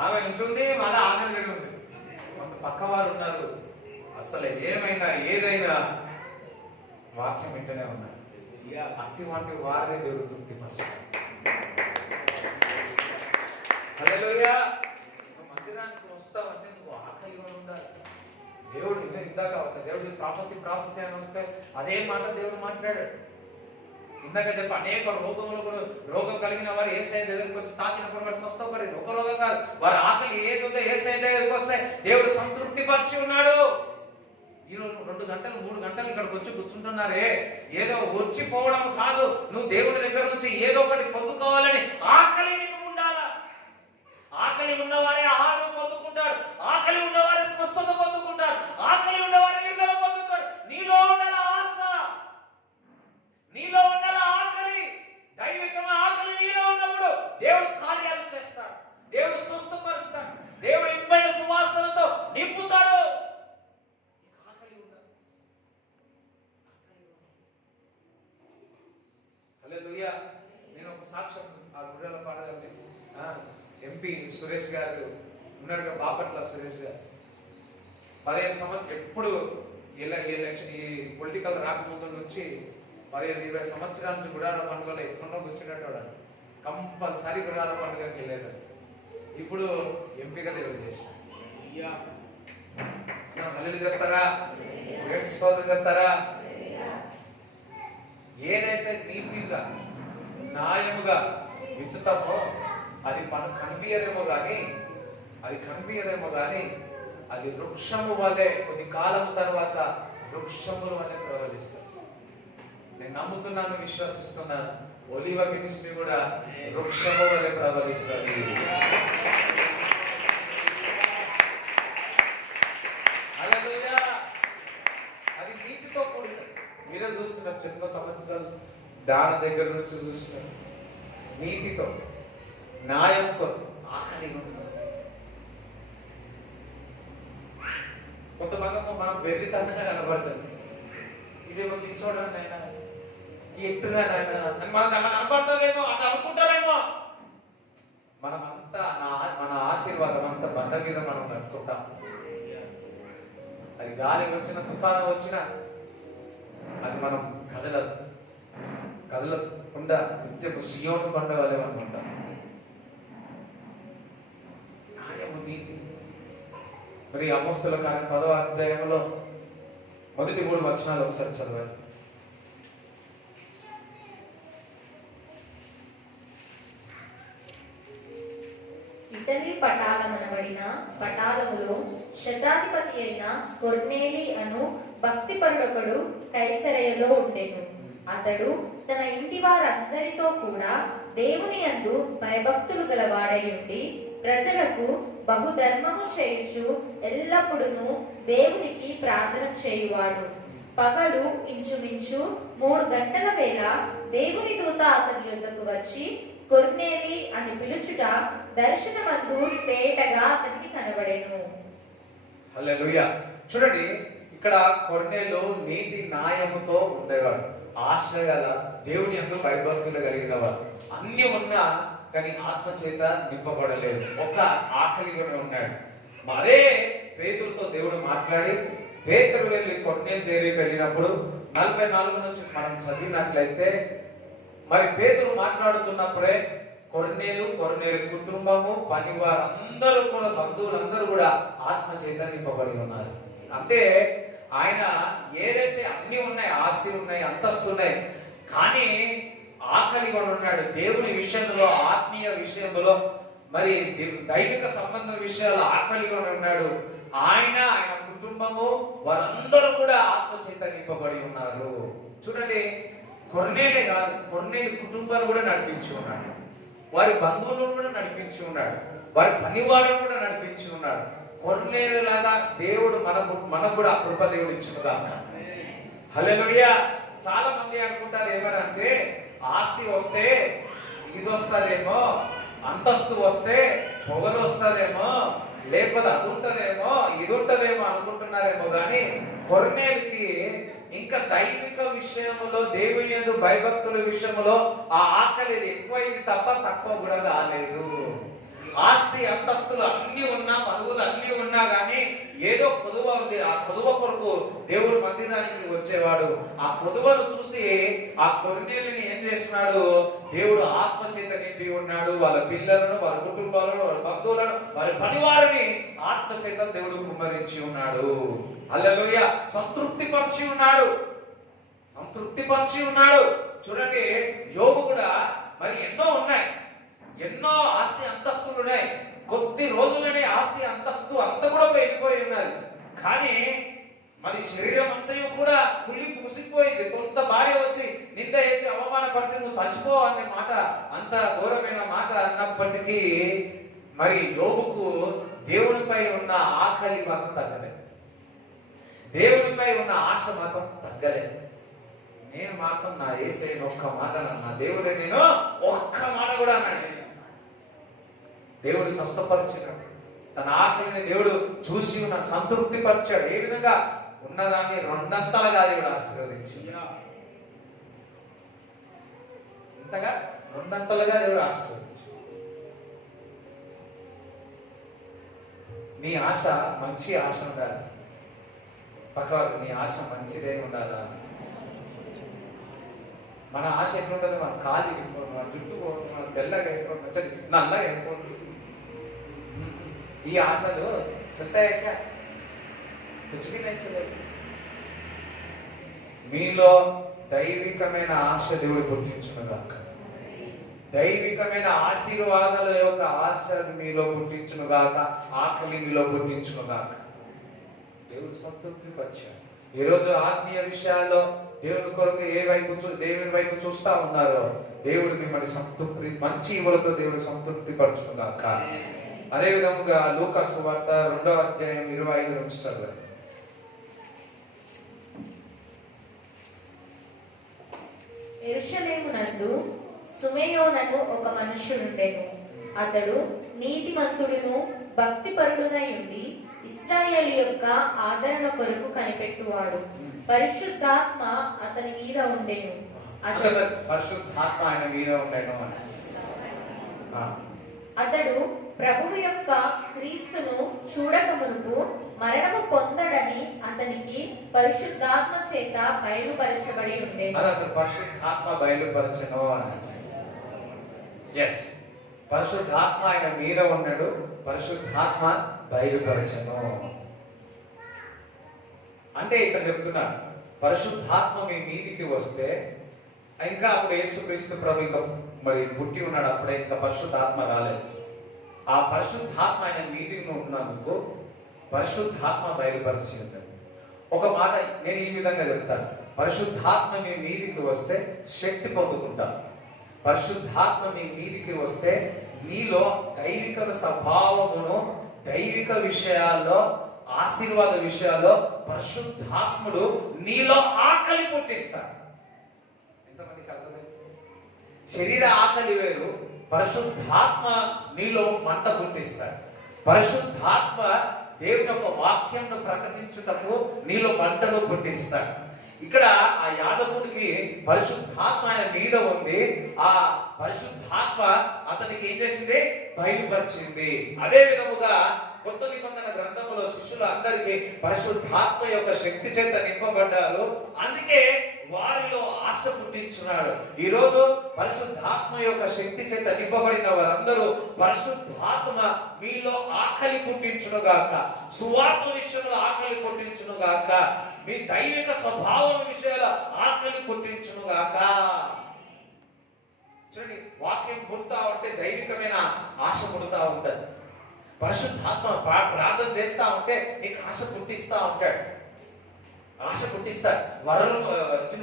ఆమె ఉంటుంది, మళ్ళీ ఆమె దగ్గర ఉంది. కొంత పక్క వారు ఉన్నారు, అసలు ఏదైనా వాక్యం వింటూనే ఉన్నారు. అటువంటి వారిని దేవుడు తృప్తిపరుస్తాడు. హల్లెలూయా. నువ్వు మందిరానికి వస్తావంటే నువ్వు ఆకలిగా ఉండాలి. దేవుడు ఇందాక దేవుడు ప్రాఫెసీ అని వస్తే అదే మాట దేవుడు మాట్లాడాడు. ఇందాక చెప్పి అనేక రోగములు కూడా రోగం కలిగిన వారు యేసయ్య దగ్గరికి వచ్చి తాకినప్పుడు వారు స్వస్థపడి ఒక రోగం కాదు, వారి ఆకలి ఏది ఉందో యేసయ్య దగ్గరికి వస్తే దేవుడు సంతృప్తి పరిచి ఉన్నాడు. ఈరోజు 2 గంటలు 3 గంటలు ఇక్కడికి వచ్చి కూర్చుంటున్నారే, ఏదో వచ్చిపోవడం కాదు, నువ్వు దేవుడి దగ్గర నుంచి ఏదో ఒకటి పొందుకోవాలని ఆకలి నీకు ఉండాలా. ఆకలి ఉన్నవారే ఆహారం పొందుకుంటారు, ఆకలి ఉన్నవారే స్వస్థత పొందుకుంటారు, ఆకలి ఉన్నవారే విడుదల పొందుతారు. నీలో ఉండాల ఆశ, నీలో ఉండాల ఆకలి, దైవికమైన ఆకలి నీలో ఉన్నప్పుడు దేవుడు కార్యాలు చేస్తాడు, దేవుడు స్వస్థపరుస్తాడు, దేవుడు ఇంపైన సువాసనతో నింపుతాడు. హల్లెలూయా. నేను ఒక సాక్ష్యం ఆ గుర్రెల పాడగలి ఎంపీ సురేష్ గారు ఉన్నాడుగా, బాపట్ల సురేష్ గారు 15 సంవత్సరాలు ఎప్పుడు ఎలక్షన్ ఈ పొలిటికల్ రాకముందు నుంచి 15-20 సంవత్సరాల నుంచి గుడాల పండుగలో ఎక్కడో కూర్చున్నట్టు కంపల్సరీ గుడాల పండుగకి వెళ్ళేది. ఇప్పుడు ఎంపీగా దేవుడు చేశాడు. హల్లెలూయా చెప్తారా, స్తోత్రం చెప్తారా? ఏదైతే నీతిగా న్యాయముగా విత్తుతామో అది మనకు కనిపించదేమో కానీ అది వృక్షము వలె కొద్ది కాలం తర్వాత వృక్షముల వలె ప్రవహిస్తుంది. నేను నమ్ముతున్నాను, విశ్వసిస్తున్నాను, ఒలివ మినిస్ట్రీ కూడా వృక్షము వలె ప్రవహిస్తుంది. హల్లెలూయా. అది నీతితో కూడినది. మీరే చూస్తున్నారు, 2 సంవత్సరాలు దాని దగ్గర నుంచి చూస్తున్నారు. నీతితో న్యాయంతో ఆకలి ఉంటుంది. కొంతమంది మనం వెర్రితనంగా కనబడుతుంది. ఇదేమో నిల్చోడండి ఆయన, ఎట్టుగా ఆయన మనకు అలా కనబడతారేమో, అట్లా అనుకుంటారేమో. మనమంతా మన ఆశీర్వాదం అంతా బండ మీద మనం కట్టుకుంటాం. అది గాలి వచ్చిన తుఫాను వచ్చినా అది మనం కదలకుండా నిత్యపు సియోను కొండ వలె అనుకుంటాం. న్యాయము నీతి. మరి అపోస్తల కార్యం 10వ అధ్యాయంలో మొదటి 3 వచనాలు ఒకసారి చదవండి. ఇటలీ పటాలమనబడిన పటాలములో శతాధిపతి అయిన కొర్నేలి అను భక్తిపరుడొకడు కైసరయలో ఉండెను. అతడు తన ఇంటి వారందరితో కూడా దేవుని యందు భయభక్తులు గలవాడై ఉండి ప్రజలకు బహుధర్మము చేయుచు ఎల్లప్పుడూ దేవునికి ప్రార్థన చేయువాడు. పగలు ఇంచుమించు 3 గంటల వేళ దేవుని దూత అతని యొద్దకు వచ్చి కొర్నేలి అని పిలుచుట దర్శనమందు తేటగా అతనికి కనబడెను. హల్లెలూయా. చూడండి, ఇక్కడ కొర్నేలు నీతి న్యాయముతో ఉండేవాడు, ఆశ గల, దేవుని యందు భయభక్తులు కలిగిన వాడు. అన్ని ఉన్నా కానీ ఆత్మ చేత నింపబడలేదు, ఒక ఆకలిగానే ఉన్నాడు. మరే పేతురుతో దేవుడు మాట్లాడి పేతురు వెళ్ళి కొర్నేలు దగ్గరికి వెళ్ళినప్పుడు 44 నుంచి మనం చదివినట్లయితే, మరి పేతురు మాట్లాడుతున్నప్పుడే కొర్నేలు కుటుంబము, పని వారందరూ కూడా, బంధువులందరూ కూడా ఆత్మ చేత నింపబడి ఉన్నారు. అంటే ఆయన ఏదైతే అన్ని ఉన్నాయి, ఆస్తి ఉన్నాయి, అంతస్తు ఉన్నాయి, కానీ ఆకలిగా ఉన్నాడు. దేవుని విషయంలో, ఆత్మీయ విషయంలో, మరి దైవిక సంబంధ విషయాలు ఆకలిగా ఉన్నాడు. ఆయన కుటుంబము వారందరూ కూడా ఆత్మ చేత నింపబడి ఉన్నారు. చూడండి, కొర్నేలే కాదు, కొర్నేలు కుటుంబాన్ని కూడా నడిపించి ఉన్నాడు, వారి బంధువులను కూడా నడిపించి ఉన్నాడు, వారి పనివారులను కూడా నడిపించి ఉన్నాడు. కొర్నేలు లాగా దేవుడు మనకు కూడా కృప దేవుడు ఇచ్చునుగాక. హల్లెలూయా. చాలా మంది అనుకుంటారు ఏమనంటే, ఆస్తి వస్తే ఇది వస్తుందేమో, అంతస్తు వస్తే పొగలు వస్తుందేమో, లేకపోతే అది ఉంటదేమో, ఇది ఉంటదేమో అనుకుంటున్నారేమో. కానీ కొర్నేలుకి ఇంకా దైవిక విషయంలో, దేవుని యందు భయభక్తుల విషయంలో ఆ ఆకలి ఎక్కువైంది తప్ప తక్కువ కూడా కాలేదు. ఆస్తి అంతస్తులు అన్ని ఉన్నా, పదవులు అన్ని ఉన్నా కానీ ఏదో కొదువ ఉంది. ఆ కొదువ కొరకు దేవుడు మందిరానికి వచ్చేవాడు. ఆ కొదువను చూసి ఆ కొర్నేలుని ఏం చేస్తున్నాడు, దేవుడు ఆత్మ చేత నింపి ఉన్నాడు. వాళ్ళ పిల్లలను, వాళ్ళ కుటుంబాలను, వాళ్ళ బంధువులను, వారి పనివారిని ఆత్మ చేత దేవుడు కుమ్మరించి ఉన్నాడు. హల్లెలూయా. సంతృప్తి పరిచి ఉన్నాడు. చూడండి, యోబు కూడా మరి ఎన్నో ఉన్నాయి, ఎన్నో ఆస్తి అంతస్తులు ఉన్నాయి. కొద్ది రోజులనే ఆస్తి అంతస్తు అంతా కూడా వెళ్ళిపోయి ఉన్నది. కానీ మరి శరీరం అంతయు కూడా కుళ్ళి పూసిపోయింది. కొంత భార్య వచ్చి నింద వేసి అవమానపరిచి నువ్వు చచ్చిపో అనే మాట, అంత ఘోరమైన మాట అన్నప్పటికీ మరి యోబుకు దేవునిపై ఉన్న ఆకలి మాత్రం తగ్గలేదు, దేవునిపై ఉన్న ఆశ మాత్రం తగ్గలేదు. నేను మాత్రం నా యేసయ్యను ఒక్క మాట, నా దేవుడే నేను ఒక్క మాట కూడా అన్నాడు. దేవుడు స్వస్థపరిచాడు, తన ఆకలిని దేవుడు చూసి ఉన్నాడు, సంతృప్తి పరిచాడు. ఏ విధంగా ఉన్నదాన్ని రెండంతలుగా దేవుడు ఆశీర్వదించాడు. ఇంతగా రెండంతలుగా దేవుడు ఆశీర్వదించాడు. నీ ఆశ మంచి ఆశ ఉండాలి. పక్కవారు నీ ఆశ మంచిదే ఉండాలా? మన ఆశ ఎట్లుంటుంది, మన కాలి వెళ్ళిపోవడం, మన జుట్టు పోవడం, మన తెల్లగా అయిపోవడం, నల్లగా అయిపోవడం. ఈ ఆశలు చెత్త మీలో దైవికమైన ఆశ దేవుడు పుట్టించునుగాక. దైవికమైన ఆశీర్వాదాల యొక్క ఆశ మీలో పుట్టించునుగాక. ఆకలి మీలో పుట్టించునుగాక. దేవుడు సంతృప్తి పరిచాడు. ఈరోజు ఆత్మీయ విషయాల్లో దేవుని కొరకు దేవుని వైపు చూస్తా ఉన్నారో, దేవుడు మిమ్మల్ని సంతృప్తి, మంచి ఇవులతో దేవుడు సంతృప్తి పరచునుగాక. అదే విధంగా లూకా సువార్త 2వ అధ్యాయం 25 నుంచి చదవండి. యెరూషలేమునందు సుమేయోనను ఒక మనుష్యుడుండెను. అతడు నీతిమంతుడును భక్తిపరుడునై ఉండి ఇశ్రాయేలు యొక్క ఆదరణ కొరకు కనిపెట్టువాడు. పరిశుద్ధాత్మ అతని మీద ఉండెను. పరిశుద్ధాత్మ ఆయన మీద ఉండెను. అతడు ప్రభువు యొక్క క్రీస్తును చూడక మునుపు మరణము పొందడని అతనికి పరిశుద్ధాత్మ చేత బయలుపరచబడి ఉండేది. పరిశుద్ధాత్మ బయలుపరచను అని. yes, పరిశుద్ధాత్మ ఆయన మీద ఉన్నాడు, పరిశుద్ధాత్మ బయలుపరచను అంటే ఇక్కడ చెప్తున్నాడు, పరిశుద్ధాత్మ మీ మీదికి వస్తే, ఇంకా అప్పుడు యేసుక్రీస్తు ప్రభు ఇంకా మరి పుట్టి ఉన్నాడు, అప్పుడే ఇంకా పరిశుద్ధాత్మ రాలేదు. ఆ పరిశుద్ధాత్మ ఆయన మీదికి ఉన్నందుకు పరిశుద్ధాత్మ బయలుపరిచి ఉన్నాడు. ఒక మాట నేను ఈ విధంగా చెప్తాను, పరిశుద్ధాత్మ మీ మీదికి వస్తే శక్తి పొందుకుంటాం. పరిశుద్ధాత్మ మీ మీదికి వస్తే నీలో దైవిక స్వభావమును, దైవిక విషయాల్లో, ఆశీర్వాద విషయాల్లో పరిశుద్ధాత్ముడు నీలో ఆకలి పుట్టిస్తాడు. ఎంతమందికి అర్థమైంది? శరీర ఆకలి వేరు, పరిశుద్ధాత్మ నీలో మంట పుట్టిస్తాడు. పరిశుద్ధాత్మ దేవుని యొక్క వాక్యంను ప్రకటించుటకు నీలో మంటను పుట్టిస్తాడు. ఇక్కడ ఆ యాజకుడికి పరిశుద్ధాత్మ ఆయన మీద ఉంది. ఆ పరిశుద్ధాత్మ అతనికి ఏం చేసింది? బయలుపరిచింది. అదే విధముగా కొత్త నిబంధన గ్రంథంలో శిష్యులు అందరికీ పరిశుద్ధాత్మ యొక్క శక్తి చేత నింపబడ్డారు. అందుకే వారిలో ఆశ పుట్టించున్నాడు. ఈరోజు పరిశుద్ధాత్మ యొక్క శక్తి చేత నింపబడిన వారందరూ పరిశుద్ధాత్మ మీలో ఆకలి పుట్టించును గాక, సువార్త విషయంలో ఆకలి పుట్టించును గాక, మీ దైవిక స్వభావం విషయాల ఆకలి పుట్టించును గాక. చూడండి, వాక్యం పుడతా ఉంటే దైవికమైన ఆశ పుడతా ఉంటది. పరిశుద్ధాత్మ ప్రార్థన చేస్తా ఉంటే నీకు ఆశ పుట్టిస్తా ఉంటాడు, ఆశ పుట్టిస్తాడు. వరులు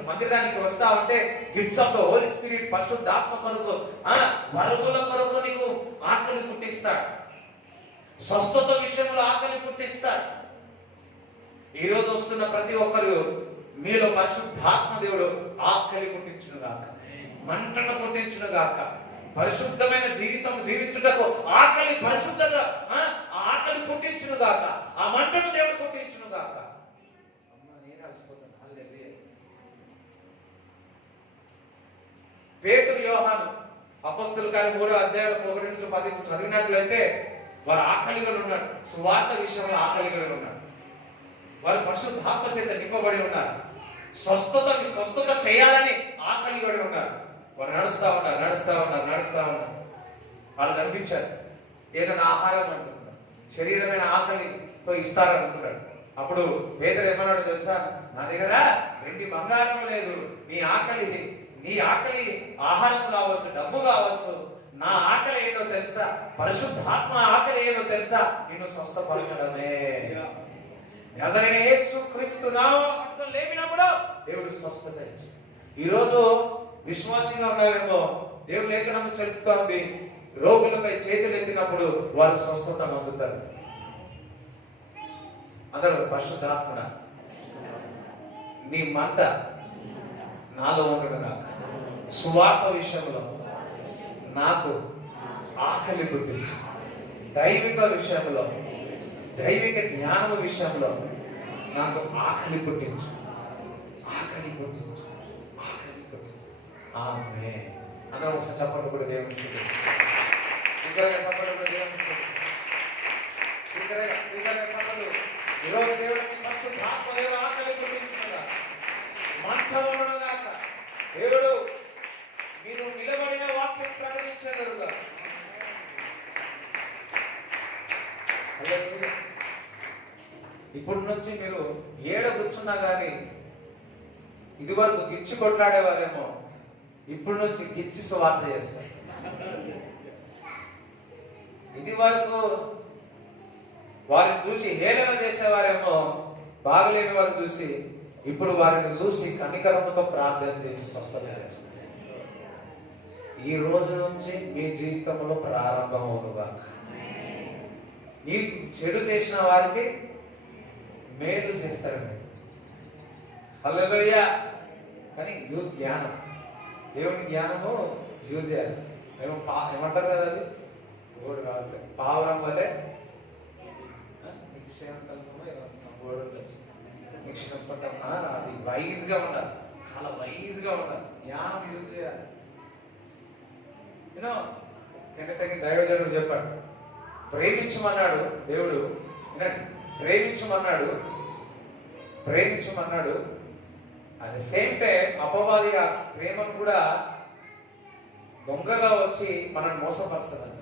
మందిరానికి వస్తా ఉంటే gifts of the Holy Spirit, పరిశుద్ధాత్మ కొరకు, వరుల కొరకు నీకు ఆకలి పుట్టిస్తాడు. స్వస్థత విషయంలో ఆకలి పుట్టిస్తాడు. ఈ రోజు వస్తున్న ప్రతి ఒక్కరు మీలో పరిశుద్ధాత్మ దేవుడు ఆకలి పుట్టించును గాక, మంటను పుట్టించును గాక. పరిశుద్ధమైన జీవితం జీవించుటకు ఆకలి, పరిశుద్ధత ఆకలి పుట్టించును గాక, ఆ మంటను దేవుడు పుట్టించును గాక. పేతురు, యోహాను అపొస్తలుల కార్యం 3వ అధ్యాయం 1-10 చదివినట్లయితే వారు ఆకలిగా ఉన్నారు. సువార్త విషయంలో ఆకలిగా ఉన్నారు. వారు పరిశుద్ధాత్మ చేత నింపబడి ఉన్నారు. స్వస్థత చేయాలని ఆకలిగా ఉన్నారు. వారు నడుస్తా ఉన్నారు. వాళ్ళు కనిపించారు. ఏదైనా ఆహారం అనుకుంటున్నారు, శరీరమైన ఆకలితో ఇస్తారనుకుంటాడు. అప్పుడు పేతురు ఏమన్నాడు తెలుసా? నా దగ్గర వెండి బంగారం లేదు, నీ ఆకలి ఆహారం కావచ్చు, డబ్బు కావచ్చు. నా ఆకలి ఏదో తెలుసా? పరిశుద్ధాత్మ ఆకలి ఏదో తెలుసా? నిన్ను స్వస్థపరచడమే. నజరేయుడైన యేసుక్రీస్తు నామమున లేపినప్పుడు దేవుడు స్వస్థత ఇచ్చాడు. ఈరోజు విశ్వాసంగా ఉన్నావేమో, దేవుడు లేఖనం చెప్తా ఉంది, రోగులపై చేతులు ఎత్తినప్పుడు వారు స్వస్థత పొందుతారు. అందరూ పరిశుద్ధాత్మ నీ మంట నాలో ఉండడు గాక, సువార్త విషయంలో నాకు ఆకలి పుట్టించు, దైవిక విషయంలో, దైవిక జ్ఞానము విషయంలో నాకు ఆకలి పుట్టించు. ఆమేన్. అందరం ఒకసారి చప్పట్లు కూడా దేవునికి ఈరోజు దేవుడికి పరిశుద్ధాత్మ దేవుడు ఆకలి పుట్టించుగా, మంటలు ఉండగాక. దేవుడు మీరు నిలబడిన వాక్యం ప్రకటించేదరుగా. ఇప్పుడు నుంచి మీరు ఏడ కూర్చున్నా కానీ ఇది వరకు గిచ్చి కొట్లాడేవారేమో, ఇప్పుడు నుంచి గిచ్చి సువార్త చేస్తారు. ఇది వరకు వారిని చూసి హేళన చేసేవారేమో, బాగలేని వారు చూసి ఇప్పుడు వారిని చూసి కనికరముతో ప్రార్థన చేసి స్వస్థత చేస్తారు. ఈ రోజు నుంచి మీ జీవితంలో ప్రారంభం అవునుగాక. నీకు చెడు చేసిన వారికి మేలు చేస్తారండి. హల్లెలూయా. కానీ యూజ్ జ్ఞానం, దేవుని జ్ఞానము యూజ్ చేయాలి. ఏమంటారు కదా, అది ఓడి కాదు, పావురం వల్లే అది వైజ్ గా ఉండాలి, చాలా వైజ్ గా ఉండాలి. జ్ఞానం యూజ్ చేయాలి. కెనటకి దైవజనుడు చెప్పాడు, ప్రేమించమన్నాడు దేవుడు. ప్రేమించమన్నాడు. అట్ ద సేమ్ టైం అపవాదిగా ప్రేమను కూడా దొంగగా వచ్చి మనల్ని మోసపరుస్తుందంట.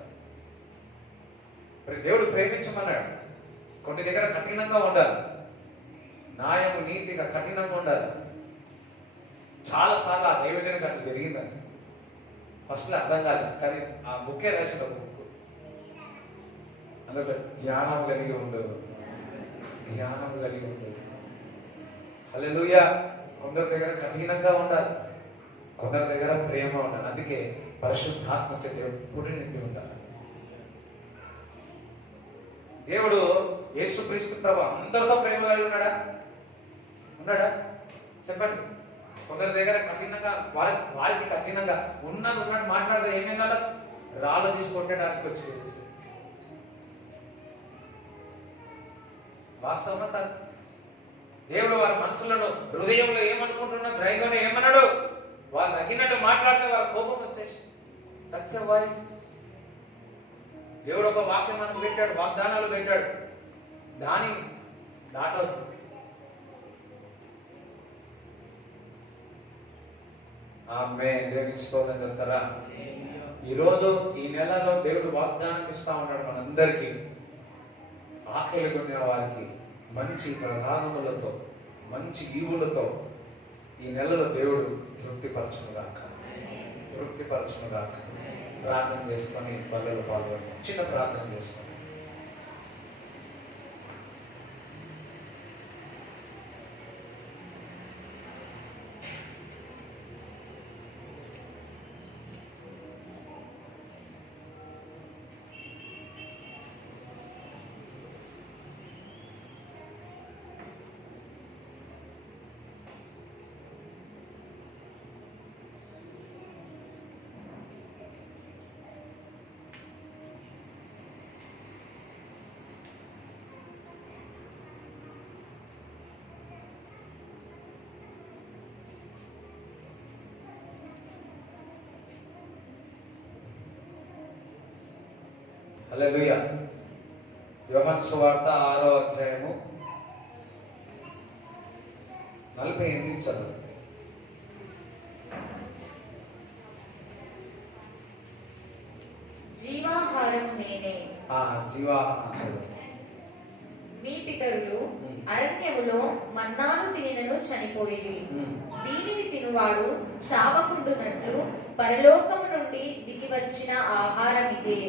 దేవుడు ప్రేమించమన్నాడు. కొన్ని దగ్గర కఠినంగా ఉండాలి, న్యాయము నీతిగా కఠినంగా ఉండాలి. చాలాసార్లు ఆ దైవజనుడికి అట్లా జరిగిందంట. ఫస్ట్లో అర్థం కాదు, కానీ ఆ బుక్కే రాసిన బుక్ అందులో జ్ఞానం కలిగి ఉండు. హల్లెలూయా. కొందరి దగ్గర కఠినంగా ఉండాలి, కొందరి దగ్గర ప్రేమ ఉండాలి. అందుకే పరిశుద్ధాత్మ చేత ఎప్పుడు నిండి ఉండాలి. దేవుడు యేసుక్రీస్తు ప్రభు అందరితో ప్రేమ కలిగి ఉన్నాడా? చెప్పండి. కొందరి దగ్గర కఠినంగా, వారికి కఠినంగా ఉన్నట్టు మాట్లాడితే ఏమైనా రాళ్ళు తీసుకొట్టడానికి వచ్చి వాస్తవం కాదు. దేవుడు వారి మనసులను, హృదయంలో ఏమనుకుంటున్నా గ్రహించని ఏమన్నాడు, వాళ్ళు తగ్గినట్టు మాట్లాడితే వాళ్ళ కోపం వచ్చేసి. That's a voice. దేవుడు ఒక వాక్యం మనకు పెట్టాడు, వాగ్దానాలు పెట్టాడు, దాని దాటవద్దు. ఆమేన్. దేవునికి స్తోత్రం చెప్తారా? ఈరోజు ఈ నెలలో దేవుడు వాగ్దానం ఇస్తా ఉన్నాడు మనందరికీ. ఆకలి కొనే వారికి మంచి ప్రధానములతో, మంచి ఈవులతో ఈ నెలలో దేవుడు తృప్తిపరచునుగాక. ప్రార్థన చేసుకొని బలలో పాల్గొని చిన్న ప్రార్థన చేసుకొని. హల్లెలూయా. యోహాను సువార్త 6వ అధ్యాయము 48 చదువు. జీవాహారము నేనే. జీవాహారం చదువు. మీ పితరులు అరణ్యములో మన్నాను తినినను చనిపోయిరి. దీనిని తినువాడు చావకుండునట్లు పరలోకము నుండి దిగి వచ్చిన ఆహారం ఇదే.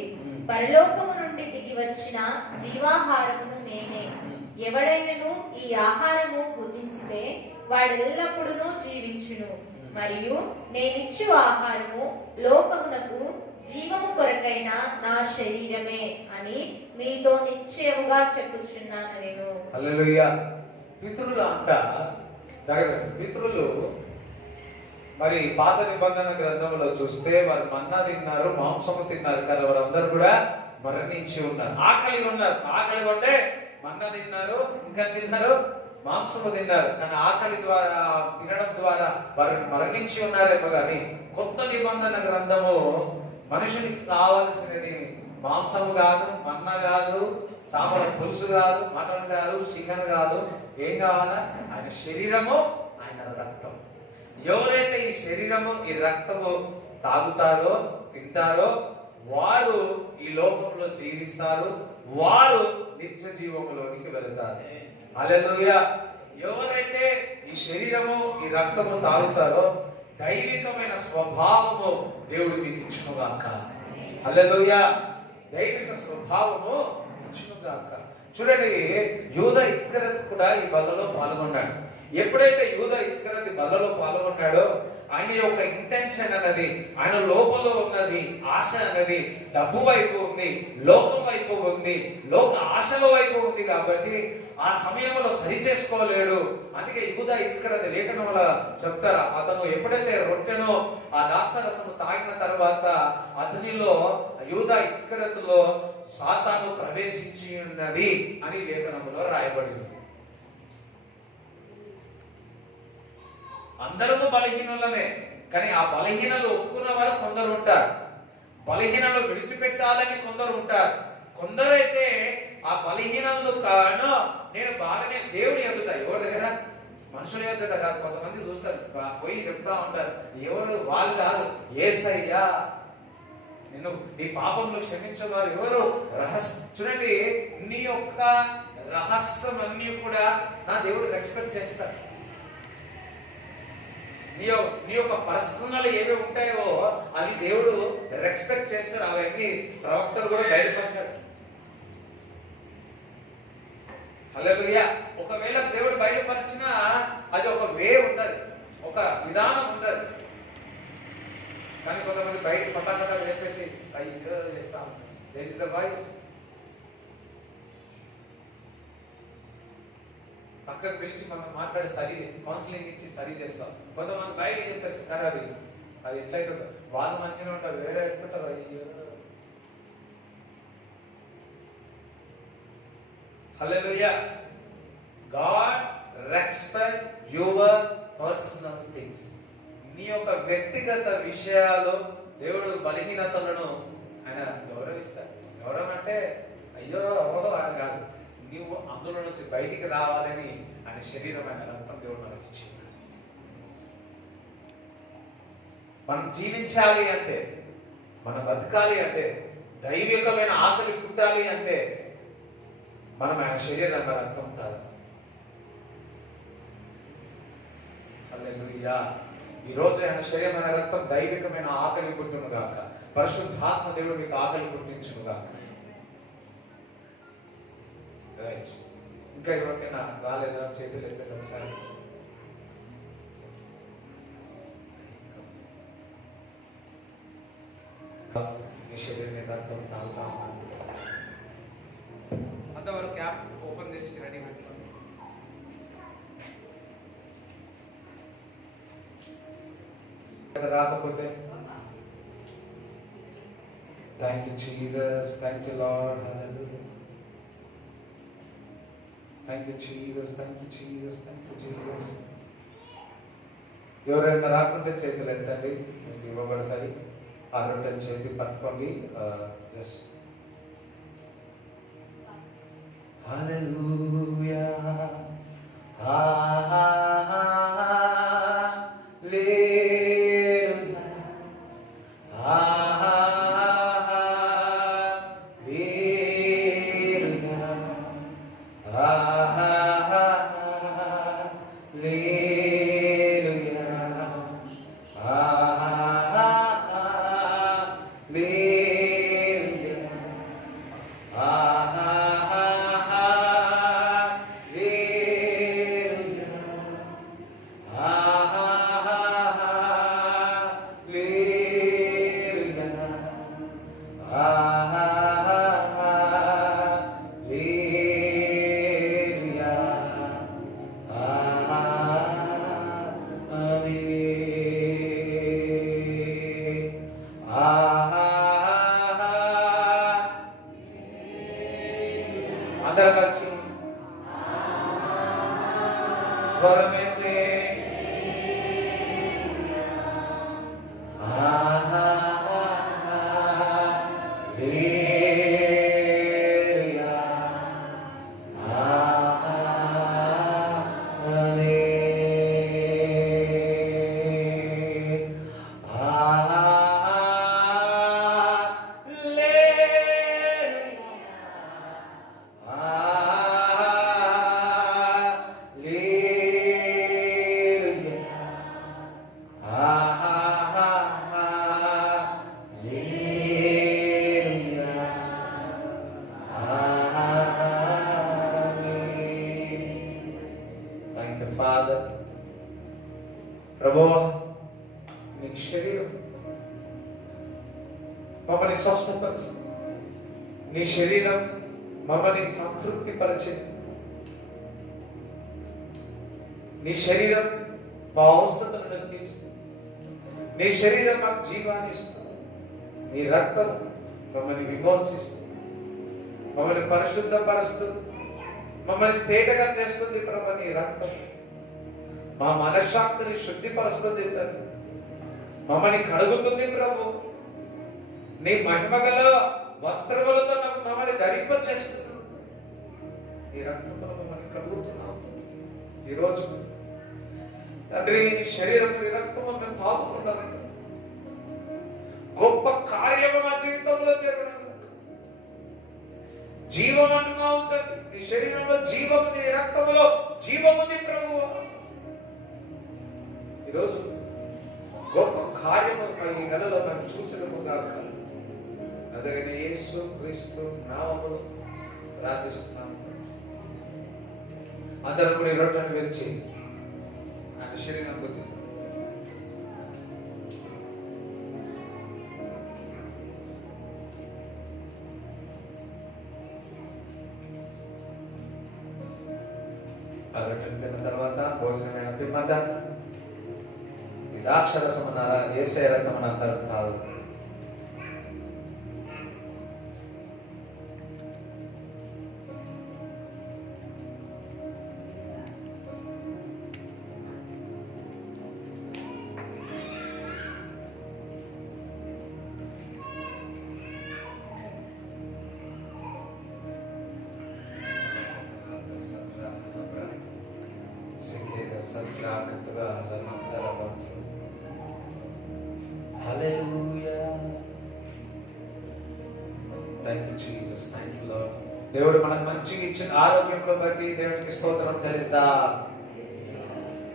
పరలోకము నుండి దిగి వచ్చిన జీవాహారమును నేనే. ఎవడైనను ఈ ఆహారము భుజించితే వాడెల్లప్పుడూ జీవించును. మరియు నేనిచ్చు ఆహారము లోకమునకు జీవము కొరకైన నా శరీరమే అని మీతో నిశ్చయముగా చెప్పుచున్నాను నేను. హల్లెలూయా. పితరులు అంట పితరులు మరి పాత నిబంధన గ్రంథంలో చూస్తే వారు మన్నా తిన్నారు, మాంసము తిన్నారు కదా, వారందరూ కూడా మరణించి ఉన్నారు. ఆకలి ఉంటే మన్నా తిన్నారు, ఇంకా తిన్నారు, మాంసము తిన్నారు. కానీ ఆకలి ద్వారా తినడం ద్వారా వారు మరణించి ఉన్నారేమో. కానీ కొత్త నిబంధన గ్రంథము మనుషునికి కావలసినది మాంసము కాదు, మన్న కాదు, చాపల పులుసు కాదు, మటన్ కాదు, చికెన్ కాదు. ఏం కావాలా? ఆయన శరీరము, ఆయన రక్తం. ఎవరైతే ఈ శరీరము, ఈ రక్తము తాగుతారో, తింటారో వారు ఈ లోకంలో జీవిస్తారు, వారు నిత్య జీవములోనికి వెళతారు. హల్లెలూయా. ఎవరైతే ఈ శరీరము, ఈ రక్తము తాగుతారో దైవికమైన స్వభావము దేవుడు మీకు ఇచ్చునుగాక. హల్లెలూయా. దైవిక స్వభావము ఇచ్చునుగాక. చూడండి, యూదా ఇస్కరియోతు కూడా ఈ బలలో పాల్గొన్నాడు. ఎప్పుడైతే యూదా ఇస్కరియోతు బలలో పాల్గొన్నాడో ఆయన యొక్క ఇంటెన్షన్ అన్నది, ఆయన లోపల ఉన్నది ఆశ అన్నది డబ్బు వైపు ఉంది, లోకం వైపు ఉంది, లోక ఆశల వైపు ఉంది. కాబట్టి ఆ సమయంలో సరి చేసుకోలేడు. అందుకే యూదా ఇస్కరియోతు లేఖనంలో చెప్తారు, అతను ఎప్పుడైతే రొట్టెను ఆ ద్రాక్షరసము తాగిన తర్వాత అతనిలో, యూదా ఇస్కరియోతులో సాతాను ప్రవేశించి ఉన్నది అని లేఖనంలో రాయబడింది. అందరము బలహీనులమే, కానీ ఆ బలహీనలు ఒప్పుకున్న వారు కొందరు ఉంటారు, బలహీనలు విడిచిపెట్టాలని కొందరు ఉంటారు. కొందరైతే ఆ బలహీనలు కాను నేను బాగానే దేవుని ఎదుట, ఎవరి దగ్గర? మనుషుల ఎదుట కాదు. కొంతమంది చూస్తారు, పోయి చెప్తా ఉంటారు, ఎవరు? వాళ్ళు కాదు, యేసయ్యా నిన్ను నీ పాపంలో క్షమించేవారు ఎవరు? చూడండి, నీ యొక్క రహస్యం అన్ని కూడా నా దేవుడు రెస్పెక్ట్ చేస్తాడు. నీ యొక్క పర్సనల్ ఏవి ఉంటాయో అవి దేవుడు రెస్పెక్ట్ చేస్తాడు. అవన్నీ ప్రవక్తలు కూడా బయలుపరిచాడు. హల్లెలూయా. ఒకవేళ దేవుడు బయలుపరిచినా అది ఒక వే ఉంటది, ఒక విధానం ఉంటది. కానీ కొంతమంది బయట పట్టాలు చెప్పేసి అయ్యో చేస్తా ఉంటారు. There is a voice. పక్కన పిలిచి మనం మాట్లాడి సరి కౌన్సిలింగ్ ఇచ్చి సరి చేస్తాం. కొంతమంది బయట చెప్పేస్తారు, కానీ అది ఎట్లయితే వాళ్ళు మంచిగా ఉంటారు, వేరే ఎట్టుకుంటారు. అయ్యో. Hallelujah. God respect your personal things. నీ యొక్క వ్యక్తిగత విషయాలు దేవుడు బలహీనతలను ఆయన గౌరవిస్తాడు. గౌరవం అంటే అయ్యో అవో అని కాదు, నువ్వు అందులో నుంచి బయటికి రావాలని ఆయన శరీరమైన రక్తం దేవుడు మనకి ఇచ్చింది. మనం జీవించాలి అంటే, మనం బతకాలి అంటే, దైవికమైన ఆకలి పుట్టాలి అంటే మనం ఆయన శరీరాన్ని రక్తం తాగాలి. హల్లెలూయా. ఈరోజు ఆయన శరీరమైన రక్తం దైవికమైన ఆకలి పుట్టును గాక. పరిశుద్ధాత్మ దేవుడు మీకు ఆకలి పుట్టించును గాక. రైట్. ఇంకా ఎవరికైనా రాలేదా? చేతులు ఎత్తండి ఒకసారి. మీ శరీరం రక్తం తాగుతాం. అంతవరకు క్యాప్ ఓపెన్ చేసి రెడీ పెట్టుకోండి. రాకపోతే thank you Jesus, thank you lord, hallelujah. Thank you Jesus, thank you Jesus, thank you Jesus. ఎవరైనా రాకుంటే చేతులు ఎత్తండి, మీకు ఇవ్వబడతాయి. ఆ రొట్టెని చేతి పట్టుకోండి. జస్ట్ హల్లెలూయా, అందరూ కలిసి స్వరమైతే Father, ప్రభువా, నీ శరీరం మమ్మల్ని స్వస్థపరుస్తుంది. నీ శరీరం మమ్మల్ని సంతృప్తి పరిచింది. నీ శరీరం మా అవసరతలను తీరుస్తుంది. నీ శరీరం మాకు జీవాన్ని ఇస్తుంది. నీ రక్తం మమ్మల్ని విమోచిస్తుంది, మమ్మల్ని పరిశుద్ధపరుస్తుంది, మమ్మల్ని తేటగా చేస్తుంది. ప్రభు, నీ రక్తం మా మనశ్శాంతిని శుద్ధిపరుస్తుంది, మమ్మల్ని కడుగుతుంది. ప్రభు, నీ మహిమగల వస్త్రములతో మమ్మల్ని ధరింప చేస్తుంది. నీ రక్తంలో మమ్మల్ని కడుగుతున్నావు. ఈరోజు తండ్రి, నీ శరీరం నీ రక్తం మేము తాగుతున్నాం. గొప్ప కార్యము మా జీవితంలో జరగడం. జీవం అంటున్నావు తండ్రి. నీ శరీరంలో జీవము, నీ రక్తంలో జీవముంది ప్రభువు. ఈరోజు గొప్ప కార్యము ఈ నెలలో మేము చూచడము గాక. అందుకని యేసు క్రీస్తు నామములో ప్రార్థిస్తున్నాము. అందరూ కూడా ఈ రొట్టెను విరిచి ఆయన శరీరం గుర్తి ఆ రొట్టెను తిన్న తర్వాత భోజనమైన పిమ్మట ద్రాక్షరసం అన్నారా, యేసయ్య రక్తం అని అందరూ తాగు. Thank you Jesus, thank you lord. దేవుడు మనకు మంచిగా ఇచ్చిన ఆరోగ్యంలో బట్టి దేవునికి స్తోత్రం చెల్లిద్దాం.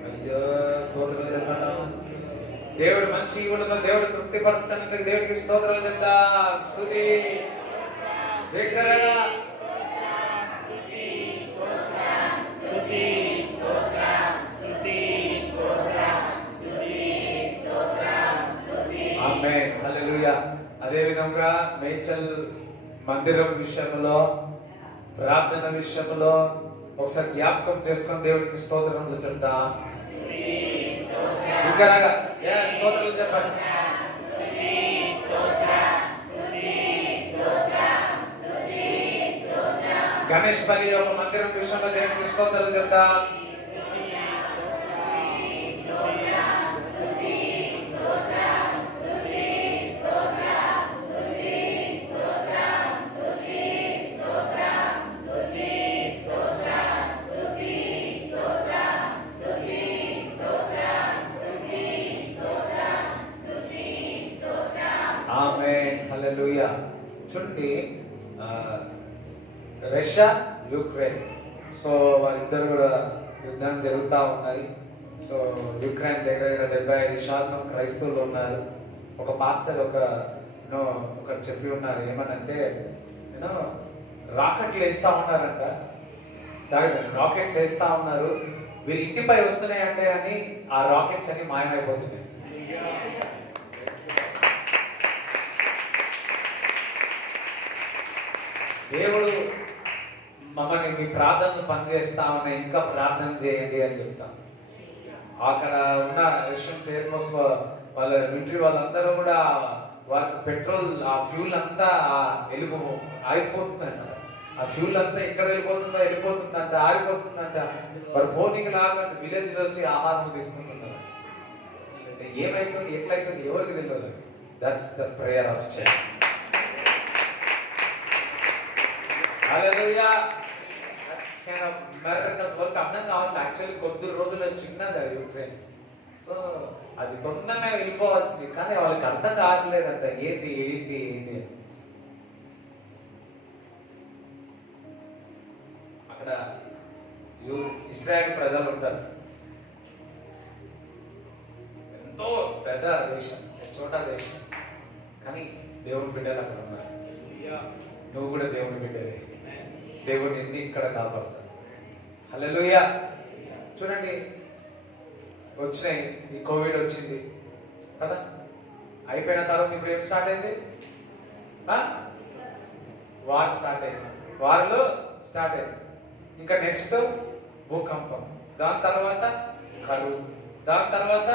అయ్యో స్తోత్రం చెప్పండి. దేవుడు మంచి ఈవులతో దేవుడు తృప్తిపరుస్తున్నందుకు దేవుడికి స్తోత్రాలు చెప్దాం. స్తుతి దగ్గరగా ఆమేన్, హల్లెలూయా. అదే విధంగా మేడ్చల్ మందిరం విషయంలో, ప్రార్థన విషయంలో ఒకసారి జ్ఞాపకం చేసుకొని దేవుడికి స్తోత్రములు చెప్దాం. దగ్గరగా స్తోత్రాలు చెప్పండి. గణేష్ పల్లి ఒక మందిరం విషయంలో దేవునికి స్తోత్రాలు చెప్దాం. ఆమేన్, హల్లెలూయా. చూడండి, రష్యా యుక్రెయిన్, సో వారిద్దరు కూడా యుద్ధం జరుగుతూ ఉన్నాయి. సో యుక్రెయిన్ దగ్గర 75% క్రైస్తవులు ఉన్నారు. ఒక పాస్టర్ ఒకటి చెప్పి ఉన్నారు, ఏమనంటే రాకెట్లు వేస్తూ ఉన్నారంట, రాకెట్స్ వేస్తూ ఉన్నారు, వీరి ఇంటిపై వస్తున్నాయంటే అని ఆ రాకెట్స్ అన్ని మాయమైపోతున్నాయి. దేవుడు మమ్మల్ని మీ ప్రార్థనలు పనిచేస్తా ఉన్నాయి, ఇంకా ప్రార్థన చేయండి అని చెప్తాం. అక్కడ ఉన్న రష్యన్స్ ఎయిర్ ఫోర్స్ వాళ్ళ మిలిటరీ వాళ్ళందరూ కూడా వాళ్ళ పెట్రోల్, ఆ ఫ్యూల్ అంతా ఆగిపోతుందంట. ఆ ఫ్యూల్ అంతా ఎక్కడ వెళ్ళిపోతుందంట, ఆరిపోతుందంట. వారు పోనీకి లాగా విలేజ్ లో వచ్చి ఆహారం తీసుకుంటున్నారు. ఏమైతుంది, ఎట్లయితుంది ఎవరికి తెలియదు. That's the prayer of church. Hallelujah. kind of miracles work అర్థం కావాలి. యాక్చువల్లీ కొద్ది రోజులు చిన్నది యుక్రెయిన్, సో అది తొందరగా వెళ్ళిపోవాల్సింది, కానీ వాళ్ళకి అర్థం కావట్లేదంట ఏంటి ఏంటి ఏంటి. అక్కడ ఇస్రాయేల్ ప్రజలు ఉంటారు, ఎంతో పెద్ద దేశం, చోట దేశం, కానీ దేవుని బిడ్డలు అక్కడ ఉన్నారు. నువ్వు కూడా దేవుని బిడ్డవే, దేవుడు నిన్ను ఇక్కడ కాపాడుతాడు. హల్లెలూయా. చూడండి, వచ్చినాయి, ఈ కోవిడ్ వచ్చింది కదా, అయిపోయిన తర్వాత ఇప్పుడు ఏం స్టార్ట్ అయింది, వార్ స్టార్ట్ అయింది, వార్లో స్టార్ట్ అయింది. ఇంకా నెక్స్ట్ భూకంపం, దాని తర్వాత కరువు, దాని తర్వాత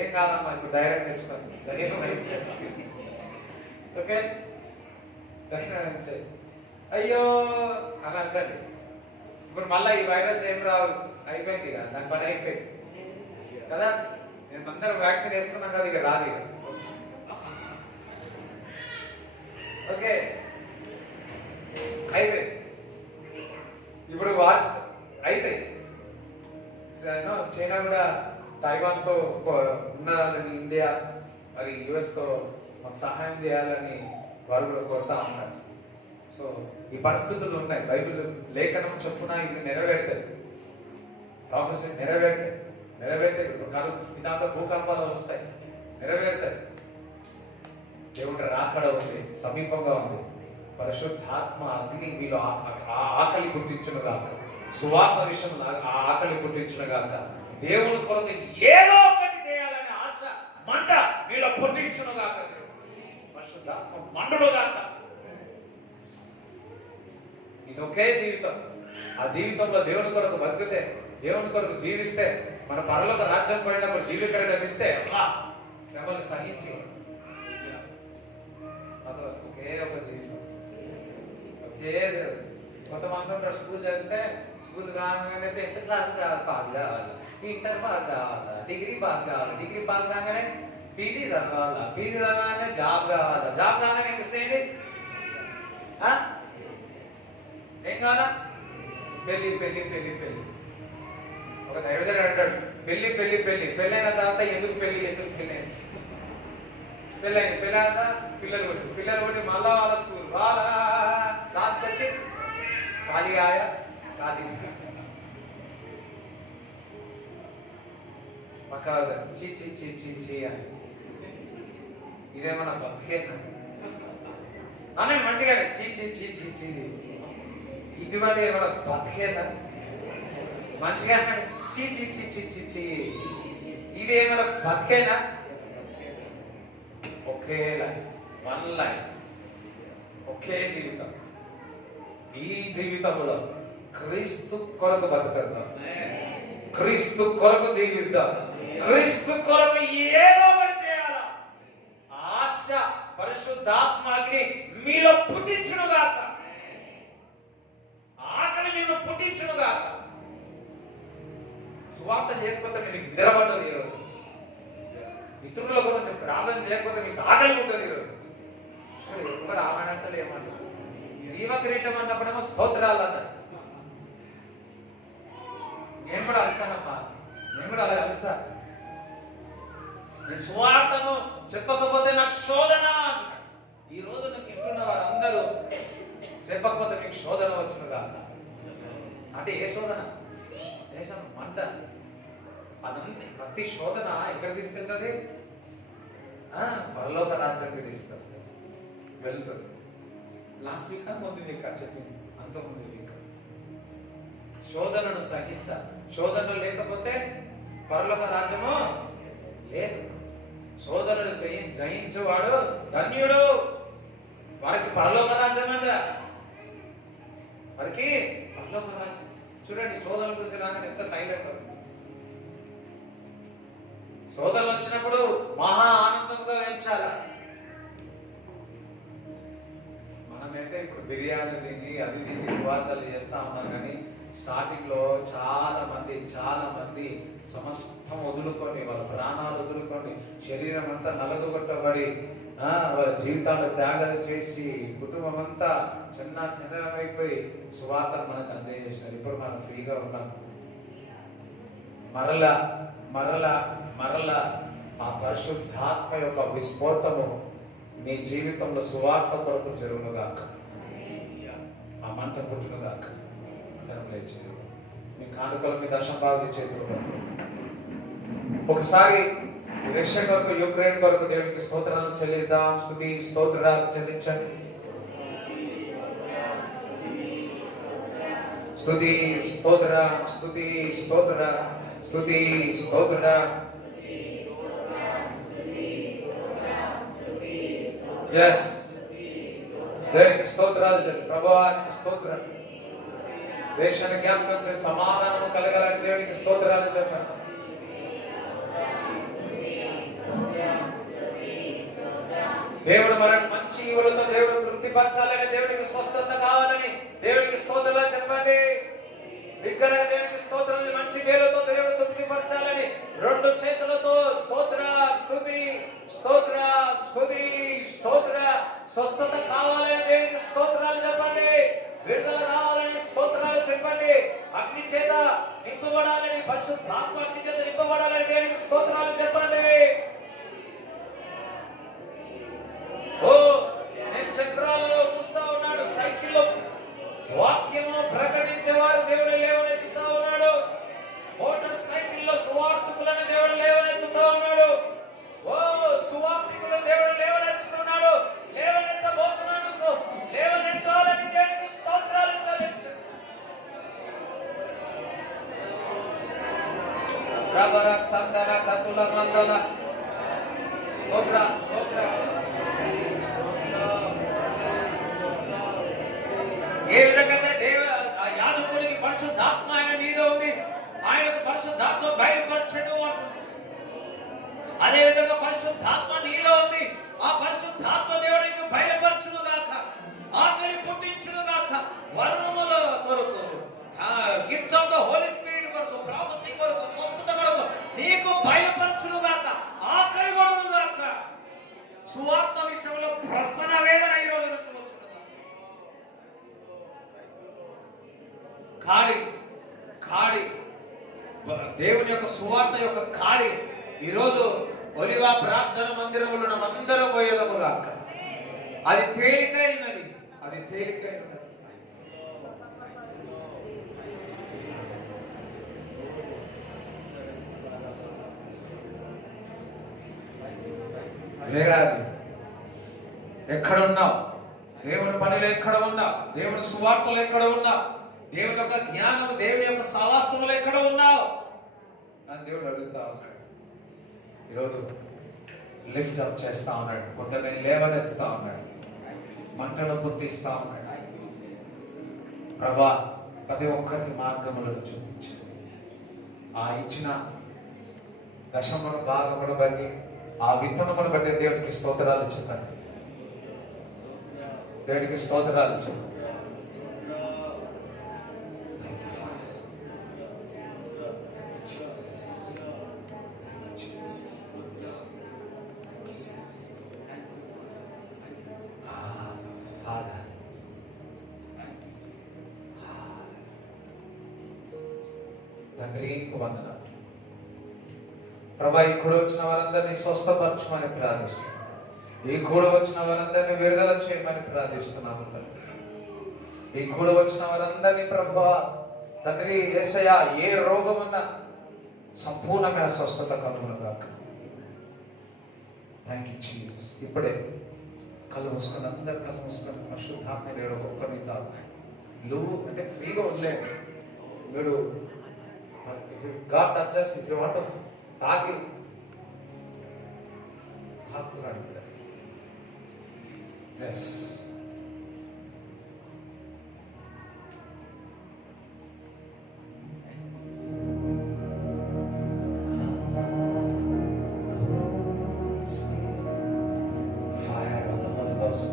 ఏం కాదమ్మా ఇప్పుడు ధైర్యం తెచ్చుకోండి, ధైర్యం ఇచ్చాయి. ఓకే, ధైర్యం ఇచ్చాయి. అయ్యో అని అంటండి. ఇప్పుడు మళ్ళీ ఈ వైరస్ ఏం రావు, అయిపోయింది కదా, దాని పని అయిపోయింది కదా. నేను అందరూ వ్యాక్సిన్ వేసుకున్నాం కదా, ఇక రాదు ఇక. ఓకే, అయిపోయింది. ఇప్పుడు వార్స్ అయిపోయింది. చైనా కూడా తైవాన్తో ఉండాలని, ఇండియా మరి యుఎస్తో మాకు సహాయం చేయాలని వారు కూడా కోరుతా ఉన్నారు. సో ఈ పరిస్థితులు ఉన్నాయి. బైబిల్ లేఖనం చొప్పున ఇది నెరవేర్తాయి, ప్రాఫెసీ నెరవేర్తాయి. దాంట్లో భూకంపాలు వస్తాయి, నెరవేరుతాయి. దేవుడు రాకడ ఉంది, సమీపంగా ఉంది. పరిశుద్ధాత్మ అగ్ని మీలో ఆకలి పుట్టించును గాక, సువార్త విషయంలో ఆకలి పుట్టించును గాక, దేవుని కొరకు ఏదో ఒకటి చేయాలనే ఆశ మంట మీలో పుట్టించును గాక, పరిశుద్ధాత్మ మండును గాక. ఇది ఒకే జీవితం. ఆ జీవితంలో దేవుని కొరకు బతికితే, దేవుని కొరకు జీవిస్తే, మన పరలోక రాజ్యం పోయినప్పుడు జీవికరణ ఇస్తే శ్రమలు సహించి ఒకే ఒక జీవితం, ఒకే కొంతమంది ఉంటారు స్కూల్ చదివితే స్కూల్ కాగానే 10th క్లాస్ పాస్ కావాలి, ఇంటర్ పాస్ కావాలా, డిగ్రీ పాస్ కావాలి, డిగ్రీ పాస్ కాగానే పీజీ చదవాలా, పీజీ చదవగానే జాబ్ కావాలా, జాబ్ కాగానే నెక్స్ట్ ఏంటి, ఏం కావాలా, పెళ్ళి పెళ్ళి పెళ్ళి పెళ్ళి. ఒక దైవజనుడు అంటాడు, పెళ్ళి పెళ్ళి పెళ్ళి, పెళ్ళైన తర్వాత ఎందుకు పెళ్ళి, ఎందుకు పెళ్ళి. పెళ్ళైంది, పెళ్ళాక పిల్లలు కొట్టి మళ్ళా వాళ్ళ స్కూల్ వాళ్ళ లాస్ట్ వచ్చి ఖాళీ ఆయా ఖాళీ పక్క చీ చీ చీ చీ చీ అని ఇదేమన్నా బతికేనా అనండి మంచిగానే చీ చీ చీ చీ చీ ఇటువంటి ఏమన్నా బతికేనా మంచిగా చీ చీ చీ చీ చీ చీ ఇది ఏమైనా బతికేనా ఒకే లైఫ్ వన్ లైఫ్ ఒకే జీవితం ఈ జీవితంలో క్రీస్తు కొరకు బతుకుతాం క్రీస్తు కొరకు జీవిస్తాం క్రీస్తు కొరకు ఏదో ఒకటి చేయాలా ఆశ పరిశుద్ధాత్మని మీలో పుట్టించునుగాక ఆకలి నిన్ను పుట్టించునుగాక సువార్త చేయకపోతే మీకు నిద్రపడ్డది ఈరోజు మిత్రుల గురించి ప్రార్థన చేయకపోతే మీకు ఆకలి ఉంటుంది ఈరోజు ఎవరు ఆమెనంటలు ఏమంటారు జీవక్రీటం అన్నప్పుడేమో స్తోత్రాలు అన్నారు నేను కూడా అలుస్తానమ్మా నేను కూడా అలా అలుస్తా నేను సువార్తను చెప్పకపోతే నాకు శోధన ఈ రోజు నాకు ఇంటున్న వారందరూ చెప్పకపోతే మీకు శోధన వచ్చునుగా అంటే ఏ శోధన దేశం మంట అదంతా ప్రతి శోధన ఎక్కడ తీసుకెళ్తుంది పరలోక రాజ్యానికి తీసుకొస్తుంది వెళ్తుంది లాస్ట్ వీక్ ముందు వీక్ చెప్పింది అంత ముందు వీక్ శోధనను సహించాలి శోధనలు లేకపోతే పరలోక రాజ్యము లేదు శోధనను జయించేవాడు ధన్యుడు వారికి పరలోక రాజ్యం అంట వారికి పరలోక రాజ్యం చూడండి శోధనల గురించి రాగానే ఎంత సైలెంట్ శోధనలు వచ్చినప్పుడు మహా ఆనందంగా వేయించాల మనమైతే ఇప్పుడు బిర్యానీ తిని అది తిని స్వార్థాలు చేస్తా ఉన్నాం కానీ స్టార్టింగ్ లో చాలా మంది సమస్తం వదులుకొని వాళ్ళ ప్రాణాలు వదులుకొని శరీరం అంతా నలగొట్టబడి వాళ్ళ జీవితాలు త్యాగాలు చేసి కుటుంబం అంతా చిన్నమైపోయి సువార్తను మనకు అందజేసినారు ఇప్పుడు మనం ఫ్రీగా ఉన్నాం మరలా ఆ పరిశుద్ధాత్మ యొక్క విస్ఫోటము మీ జీవితంలో సువార్త కొరకు జరుగునుగాక ఆ మంట పుట్టునుగాక మీ కానుకల మీ దశంభాగం చేతులు ఒకసారి రష్యా కొరకు యుక్రెయిన్ కొరకు దేవునికి స్తోత్రాలు చెల్లిద్దాం స్తుతి స్తోత్రాలు చెల్లించండి స్తుతి స్తోత్ర స్తుతి స్తోత్ర స్తుతి స్తోత్ర yes దేవునికి స్తోత్రాలు ప్రభువానికి స్తోత్రం దేశాన్ని జ్ఞాపకం చేసి సమాధానం కలగాలని దేవునికి స్తోత్రాలు చెప్పండి దేవుడు మనకు మంచి ఈవులతో దేవుడు తృప్తిపరచాలని దేవునికి స్వస్థత కావాలని దేవునికి స్తోత్రాలు చెప్పండి బిగ్గరగా దేవునికి స్తోత్రాలు మంచి పేరుతో దేవుడు తృప్తిపరచాలని రెండు చేతులతో స్తోత్ర స్తుతి స్తోత్ర స్తుతి స్తోత్ర స్వస్థత కావాలని దేవునికి స్తోత్రాలు చెప్పండి విడుదల కావాలని స్తోత్రాలు చెప్పండి అగ్ని చేత నింపబడాలని పరిశుద్ధాత్మ అగ్ని చేత నింపబడాలని దేవునికి స్తోత్రాలు చెప్పండి ఓ నేను చక్రాలలో చూస్తా ఉన్నాడు సైకిల్లో వాక్యమును ప్రకటించేవారు దేవుడు లేవనెత్తుతా ఉన్నాడు మోటార్ సైకిల్లో సువార్థికులను దేవుడు లేవనెత్తుతా ఉన్నాడు ఓ సువార్థికులను దేవుడు లేవనెత్తుతున్నాడు లేవనెత్తబోతున్నాను లేవనెత్తాలని దేవునికి స్తోత్రాలు చెల్లించు రబర సందన కతుల మందన స్తోత్ర స్తోత్ర ఏ విధంగా యాజకుడికి పరిశుద్ధాత్మ ఆయన మీద ఉంది ఆయనకు పరిశుద్ధాత్మ బయలుపరచడు అంటున్నాడు అదే విధంగా పరిశుద్ధాత్మ నీలో ఉంది ఆ పరిశుద్ధాత్మ దేవుడికి బయలుపరచును గాక ఆకలి పుట్టించును గాక వర్ణముల కొరకు gifts of the Holy Spirit కొరకు ప్రాఫెసీ కొరకు స్వస్థత కొరకు నీకు బయలుపరచును గాక ఆకలి కొడును గాక సువార్త విషయంలో ప్రసన్న వేదన ఈ రోజు నుంచి కాడి దేవుని యొక్క సువార్త యొక్క కాడి ఈరోజు ఒలివ ప్రార్థన మందిరములో మనమందరూ పోయేదము గాక. అది తేలికైనది, అది తేలికైనది. వేరాది ఎక్కడున్నావు? దేవుని పనిలో ఎక్కడ ఉన్నావు? దేవుని సువార్తలు ఎక్కడ ఉన్నావు? దేవుని యొక్క జ్ఞానం, దేవుని యొక్క సావాసములు ఎక్కడ ఉన్నావు అని దేవుడు అడుగుతా ఉన్నాడు. ఈరోజు లిఫ్ట్ అప్ చేస్తా ఉన్నాడు, కొందరిని లేవనెత్తుతా ఉన్నాడు, మంటను పుట్టిస్తా ఉన్నాడు. ప్రభా, ప్రతి ఒక్కరికి మార్గములను చూపించు. ఆ ఇచ్చిన దశమును భాగమును బట్టి, ఆ విత్తనమును బట్టి దేవునికి స్తోత్రాలు చెప్పండి. దేవునికి స్తోత్రాలు చెప్పండి. తండ్రి, వందనాలు ప్రభా. ఈ కూడా వచ్చిన వారందరినీ స్వస్థపరచమని ప్రార్థిస్తున్నాం. ఈ కూడా వచ్చిన వారందరినీ విడుదల చేయమని ప్రార్థిస్తున్నాము తండ్రి. ఈ కూడా వచ్చిన వారందరినీ ప్రభా తండ్రి యేసయ్యా, ఏ రోగమున్నా సంపూర్ణమైన స్వస్థత కలుగునుగాక. Thank you Jesus. ఇప్పుడే కళ్ళు మూసుకొని, అందరు కళ్ళు మూసుకొని పరిశుద్ధాత్మ దేవుడు ఒక్కొక్కరిని నువ్వు అంటే ఫ్రీగా వదిలేదు. మీరు God touches, if you want to తాకి తాకుతున్నాడు. Yes. Fire of the Holy Ghost.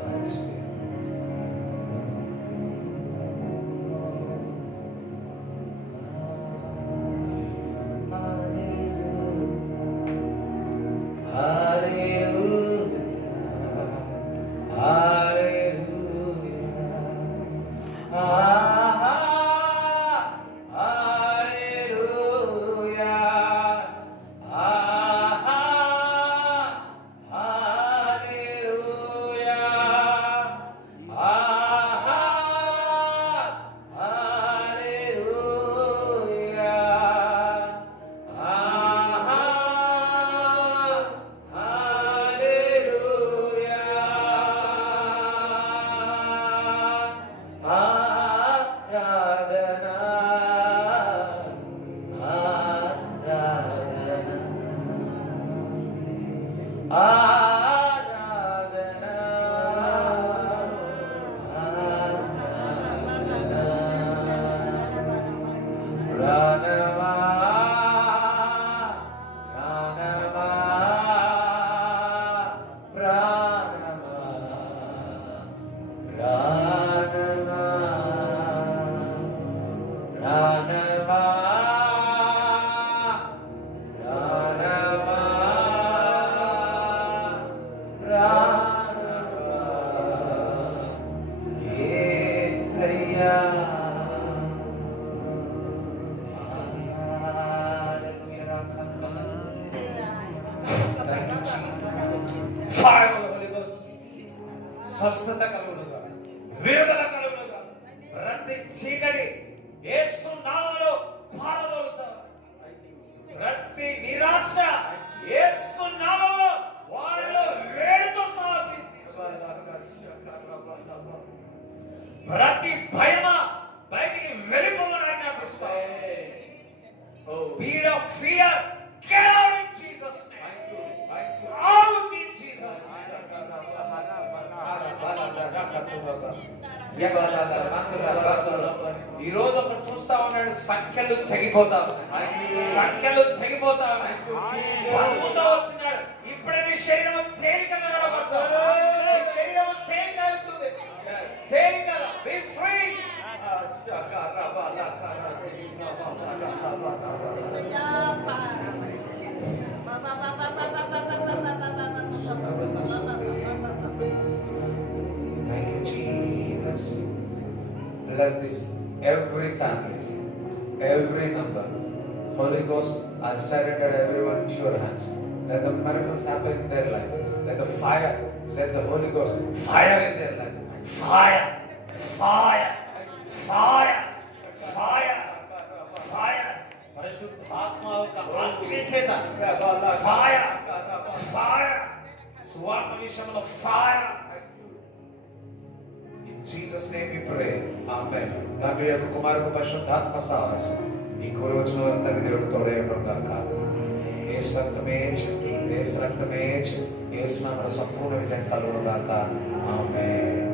Holy Spirit. స్వస్థత కలుగునుగా, విడుదల కలుగునుగా. ప్రతి చీకటి యేసు నామములో పారదోలుతారు. ప్రతి నిరాశ యేసు నామములో వారిలో వేడితో సాగి ప్రతి భయమ బయటికి వెళ్ళిపోమని ఆజ్ఞాపిస్తాను. Spirit of fear, get out in Jesus' name. Out in Jesus' name. ఈ రోజు ఒకటి చూస్తా ఉన్నాడు, సంఖ్యలు తెగిపోతా ఉన్నాయి, సంఖ్యలు తెగిపోతా ఉన్నాయి. బరువుతో వచ్చినాడు. ఇప్పుడే నీ శరీరం తేలికగా నడబడతావు. నీ శరీరం తేలిక అవుతుంది, తేలికగా. Be free. Thank you, Jesus. Bless this every family, every number, Holy Ghost, I surrender everyone to your hands. Let the miracles happen in their life. Let the fire, let the Holy Ghost fire in their life. Fire, fire, fire, fire, fire. పరిశుద్ధాత్మ యొక్క అగ్ని చేత fire, fire. సువార్త విషయంలో fire. In Jesus' name we pray. Amen. తండ్రి యొక్క కుమారుడు పరిశుద్ధాత్మ సహవాసం ఈ కూడి వచ్చిన వారందరికీ దేవుడు తోడేయడం గాక. యేసు రక్తమే యేసు రక్తమే యేసు నామమున సంపూర్ణ విజయం కలుగును గాక. ఆమేన్.